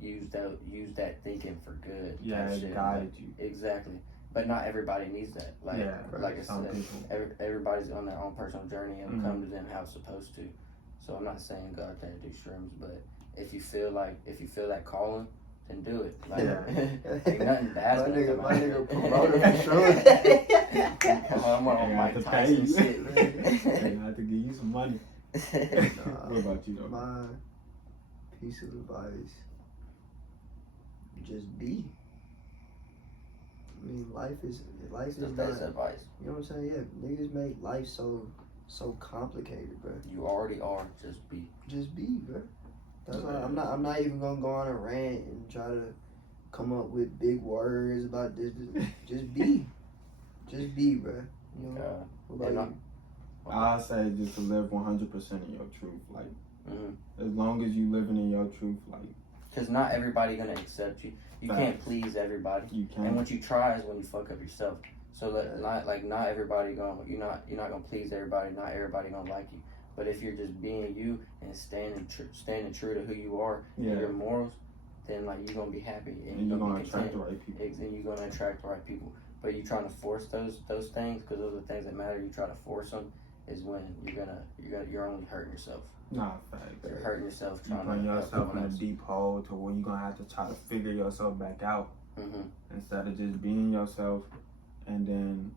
use that thinking for good. Yeah, it guided you. Exactly. But not everybody needs that. Like like I said, everybody's on their own personal journey and come to them how it's supposed to. So I'm not saying go out there and do shrooms, but if you feel that calling, then do it. Like, ain't nothing bad. My nigga promoted for shrooms. I'm on Mike Tyson shit. I have to give you some money. What about you though? My piece of advice: just be. I mean, life is the best advice. You know what I'm saying? Yeah, niggas make life so complicated, bro. You already are. Just be. Just be, bro. That's why I'm not even gonna go on a rant and try to come up with big words about this. Just be. Just be, bro. You know. What about you? I'll say just to live 100% in your truth. Like, as long as you living in your truth, like. Because not everybody gonna accept you. You can't please everybody. You can't. And what you try is when you fuck up yourself. So not everybody you're not gonna please everybody. Not everybody gonna like you. But if you're just being you and standing true to who you are and your morals, then like you're gonna be happy and you're gonna attract the right people. And you're gonna attract the right people. But you trying to force those things because those are the things that matter. You try to force them is when you're only hurting yourself. Nah, facts. You're hurting yourself trying to put yourself in a else. deep hole to where you're gonna have to try to figure yourself back out instead of just being yourself and then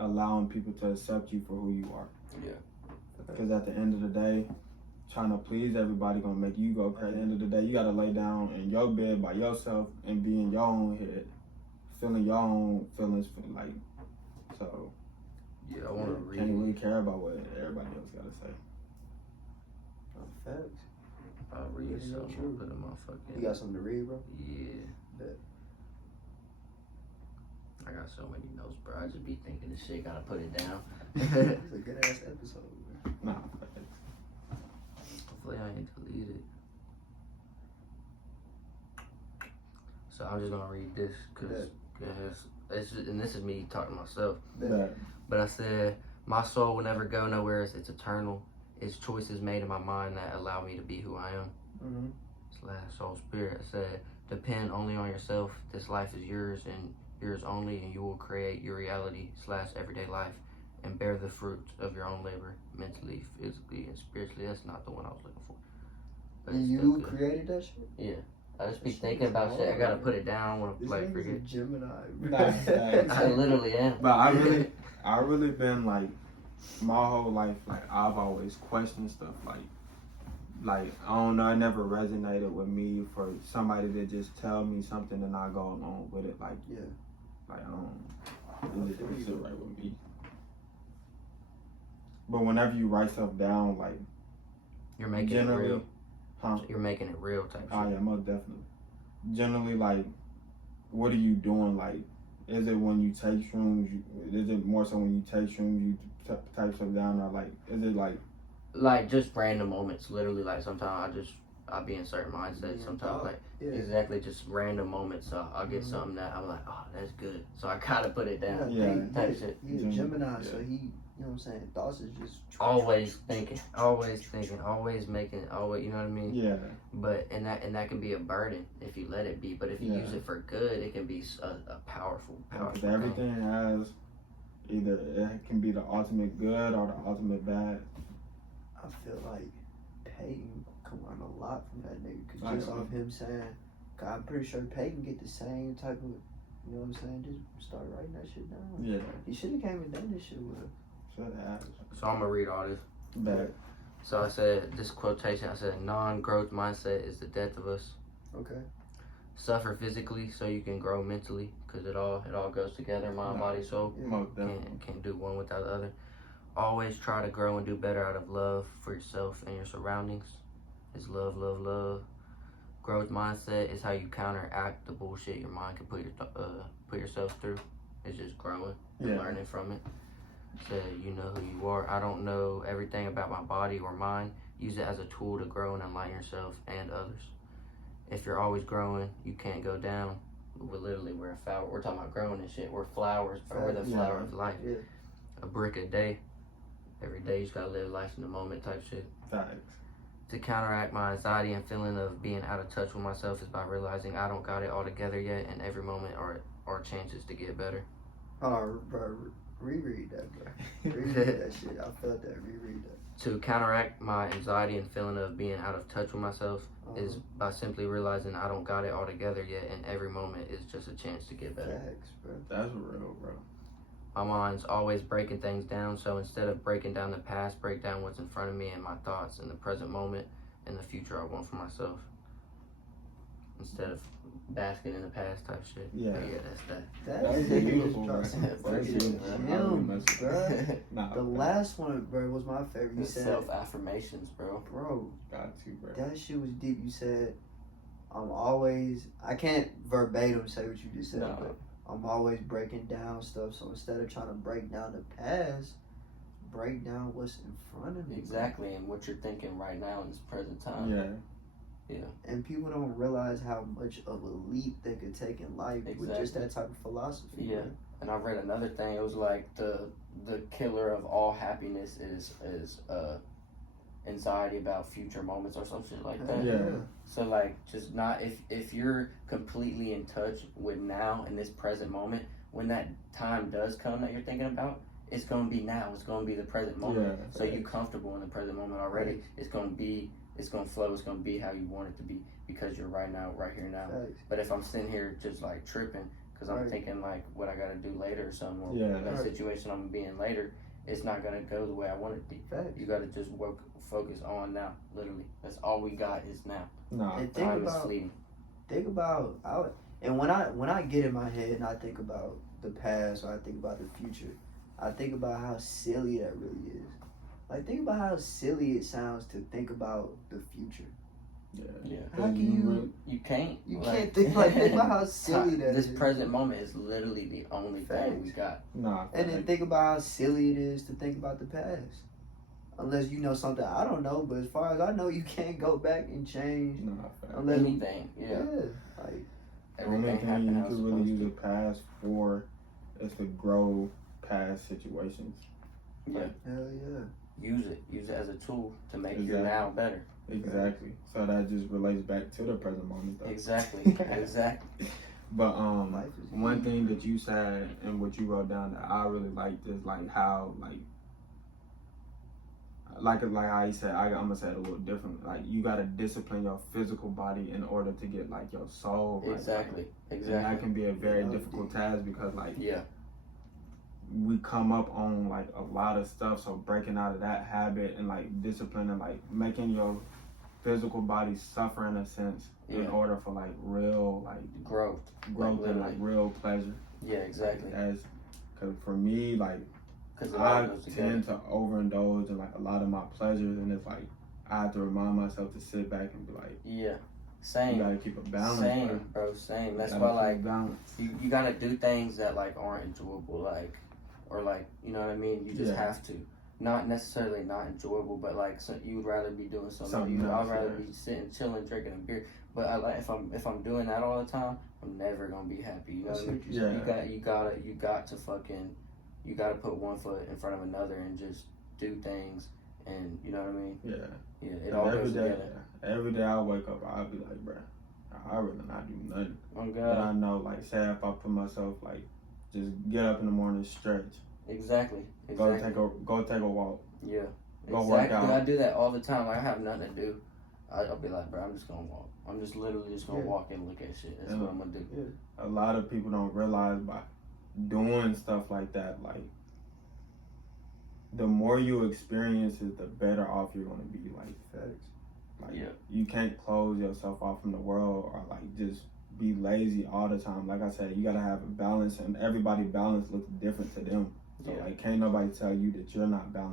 allowing people to accept you for who you are. Yeah. Because at the end of the day, trying to please everybody gonna make you go crazy. At the end of the day, you gotta lay down in your bed by yourself and be in your own head, feeling your own feelings, like so. Yeah, I want to read. Can't really care about what everybody else gotta say. Facts. I'll read something. Put in my fucking. You got something to read, bro? Yeah. Bet. I got so many notes, bro. I just be thinking this shit. Gotta put it down. It's a good ass episode, bro. Nah. Hopefully I ain't deleted. So I'm just gonna read this because this is me talking to myself. But I said, my soul will never go nowhere. It's eternal. It's choices made in my mind that allow me to be who I am. / soul spirit. I said, depend only on yourself. This life is yours and yours only, and you will create your reality / everyday life and bear the fruits of your own labor, mentally, physically, and spiritually. That's not the one I was looking for. But you created that shit? Yeah. I just be thinking about shit. I gotta put it down when I like forget. A Gemini. I literally am. But I really been like my whole life, like I've always questioned stuff like I don't know, it never resonated with me for somebody to just tell me something and I go along with it. Like I don't it just sit right with me. But whenever you write stuff down, like you're making it real. You're making it real type shit. Oh yeah, most definitely. Generally, like, what are you doing? Like, is it when you take shrooms? Is it more so when you take shrooms you type stuff down, or like, is it like Like just random moments, literally. Like sometimes I'll be in certain mindsets. Sometimes exactly just random moments. So I'll get something that I'm like, oh, that's good. So I gotta put it down. Type shit. He's a Gemini, so he, you know what I'm saying. Thoughts is just always thinking, always making, always. You know what I mean? Yeah. But and that can be a burden if you let it be. But if you use it for good, it can be a powerful. Because everything has either it can be the ultimate good or the ultimate bad. I feel like Peyton can learn a lot from that nigga, cause just off him saying, God, I'm pretty sure Peyton get the same type of, you know what I'm saying, just start writing that shit down. Yeah. He should have came and done this shit with us. So I'm gonna read all this. Back. So I said this quotation. I said non-growth mindset is the death of us. Okay. Suffer physically so you can grow mentally, because it all goes together. Mind, body, soul. Can't do one without the other. Always try to grow and do better out of love for yourself and your surroundings. It's love, love, love. Growth mindset is how you counteract the bullshit your mind can put yourself through. It's just growing and learning from it. So you know who you are. I don't know everything about my body or mind. Use it as a tool to grow and enlighten yourself and others. If you're always growing, you can't go down. We're a flower. We're talking about growing and shit. We're flowers, but we're the flower of life. Yeah. A brick a day. Every day you just gotta live life in the moment type shit. Thanks. To counteract my anxiety and feeling of being out of touch with myself is by realizing I don't got it all together yet, and every moment are chances to get better. Oh, bro, reread that, bro. Reread that shit. I felt that. Reread that. To counteract my anxiety and feeling of being out of touch with myself is by simply realizing I don't got it all together yet, and every moment is just a chance to get better. Facts, bro. That's real, bro. My mind's always breaking things down, so instead of breaking down the past, break down what's in front of me and my thoughts in the present moment and the future I want for myself. Instead of basking in the past type shit. Yeah. That's that. That's beautiful, bro. That's beautiful. Bro. The last one, bro, was my favorite. You said self-affirmations, bro. Got to, bro. That shit was deep. You said, I can't verbatim say what you just said, but I'm always breaking down stuff. So instead of trying to break down the past, break down what's in front of me. Exactly, bro. And what you're thinking right now in this present time. Yeah. And people don't realize how much of a leap they could take in life with just that type of philosophy. Yeah. Man. And I read another thing. It was like the killer of all happiness is anxiety about future moments or some shit like that. Yeah. So like just not if you're completely in touch with now in this present moment, when that time does come that you're thinking about, it's gonna be now. It's gonna be the present moment. Yeah. So you're comfortable in the present moment already. It's gonna flow. It's gonna be how you want it to be because you're right here now. But if I'm sitting here just like tripping because I'm thinking like what I gotta do later or something, or that situation I'm gonna be in later, it's not gonna go the way I want it to be. You gotta just focus on now. Literally, that's all we got is now. And time is fleeting. Think about and when I get in my head and I think about the past or I think about the future, I think about how silly that really is. Like, think about how silly it sounds to think about the future. Yeah. How can you can't. You can't think about how silly that this is. present moment is literally the only thing we got. And then think about how silly it is to think about the past. Unless you know something I don't know, but as far as I know, you can't go back and change. Unless anything. Like the only thing you can really use the past for is to grow past situations. Yeah. Hell yeah. Use it as a tool to make your now better. Exactly. So that just relates back to the present moment, though. Exactly. But one thing that you said and what you wrote down that I really liked is like how like how you said, I'm gonna say it a little different. Like you gotta discipline your physical body in order to get like your soul right. Exactly. And that can be a very difficult task because we come up on like a lot of stuff, so breaking out of that habit and like discipline and like making your physical body suffer in a sense in order for like real like growth and like real pleasure. Yeah, exactly. Because for me, like I tend to overindulge in like a lot of my pleasures, and it's like I have to remind myself to sit back and be like, same. You gotta keep a balance. Same. That's why like you gotta do things that like aren't enjoyable, like or like you know what I mean. You just have to. not necessarily not enjoyable, but like so you would rather be doing Something I'd else, rather yeah. be sitting, chilling, drinking a beer. But I like if I'm doing that all the time, I'm never gonna be happy. You know what I mean? Yeah. You got to put one foot in front of another and just do things, and you know what I mean? Yeah. Yeah. It all goes together. Every day I wake up, I'll be like, bruh, I really not do nothing. Oh God. But I know, like, say if I put myself like, just get up in the morning, stretch. Exactly. Go take a walk. Yeah. Go exactly. work out. I do that all the time. Like, I have nothing to do. I'll be like, bro, I'm just gonna walk. I'm just literally just gonna walk and look at shit. That's what I'm gonna do. Yeah. A lot of people don't realize by doing stuff like that, like, the more you experience it, the better off you're gonna be. Like, Facts. Like, you can't close yourself off from the world or like just be lazy all the time. Like I said, you gotta have a balance, and everybody balance looks different to them. So like, can't nobody tell you that you're not balanced.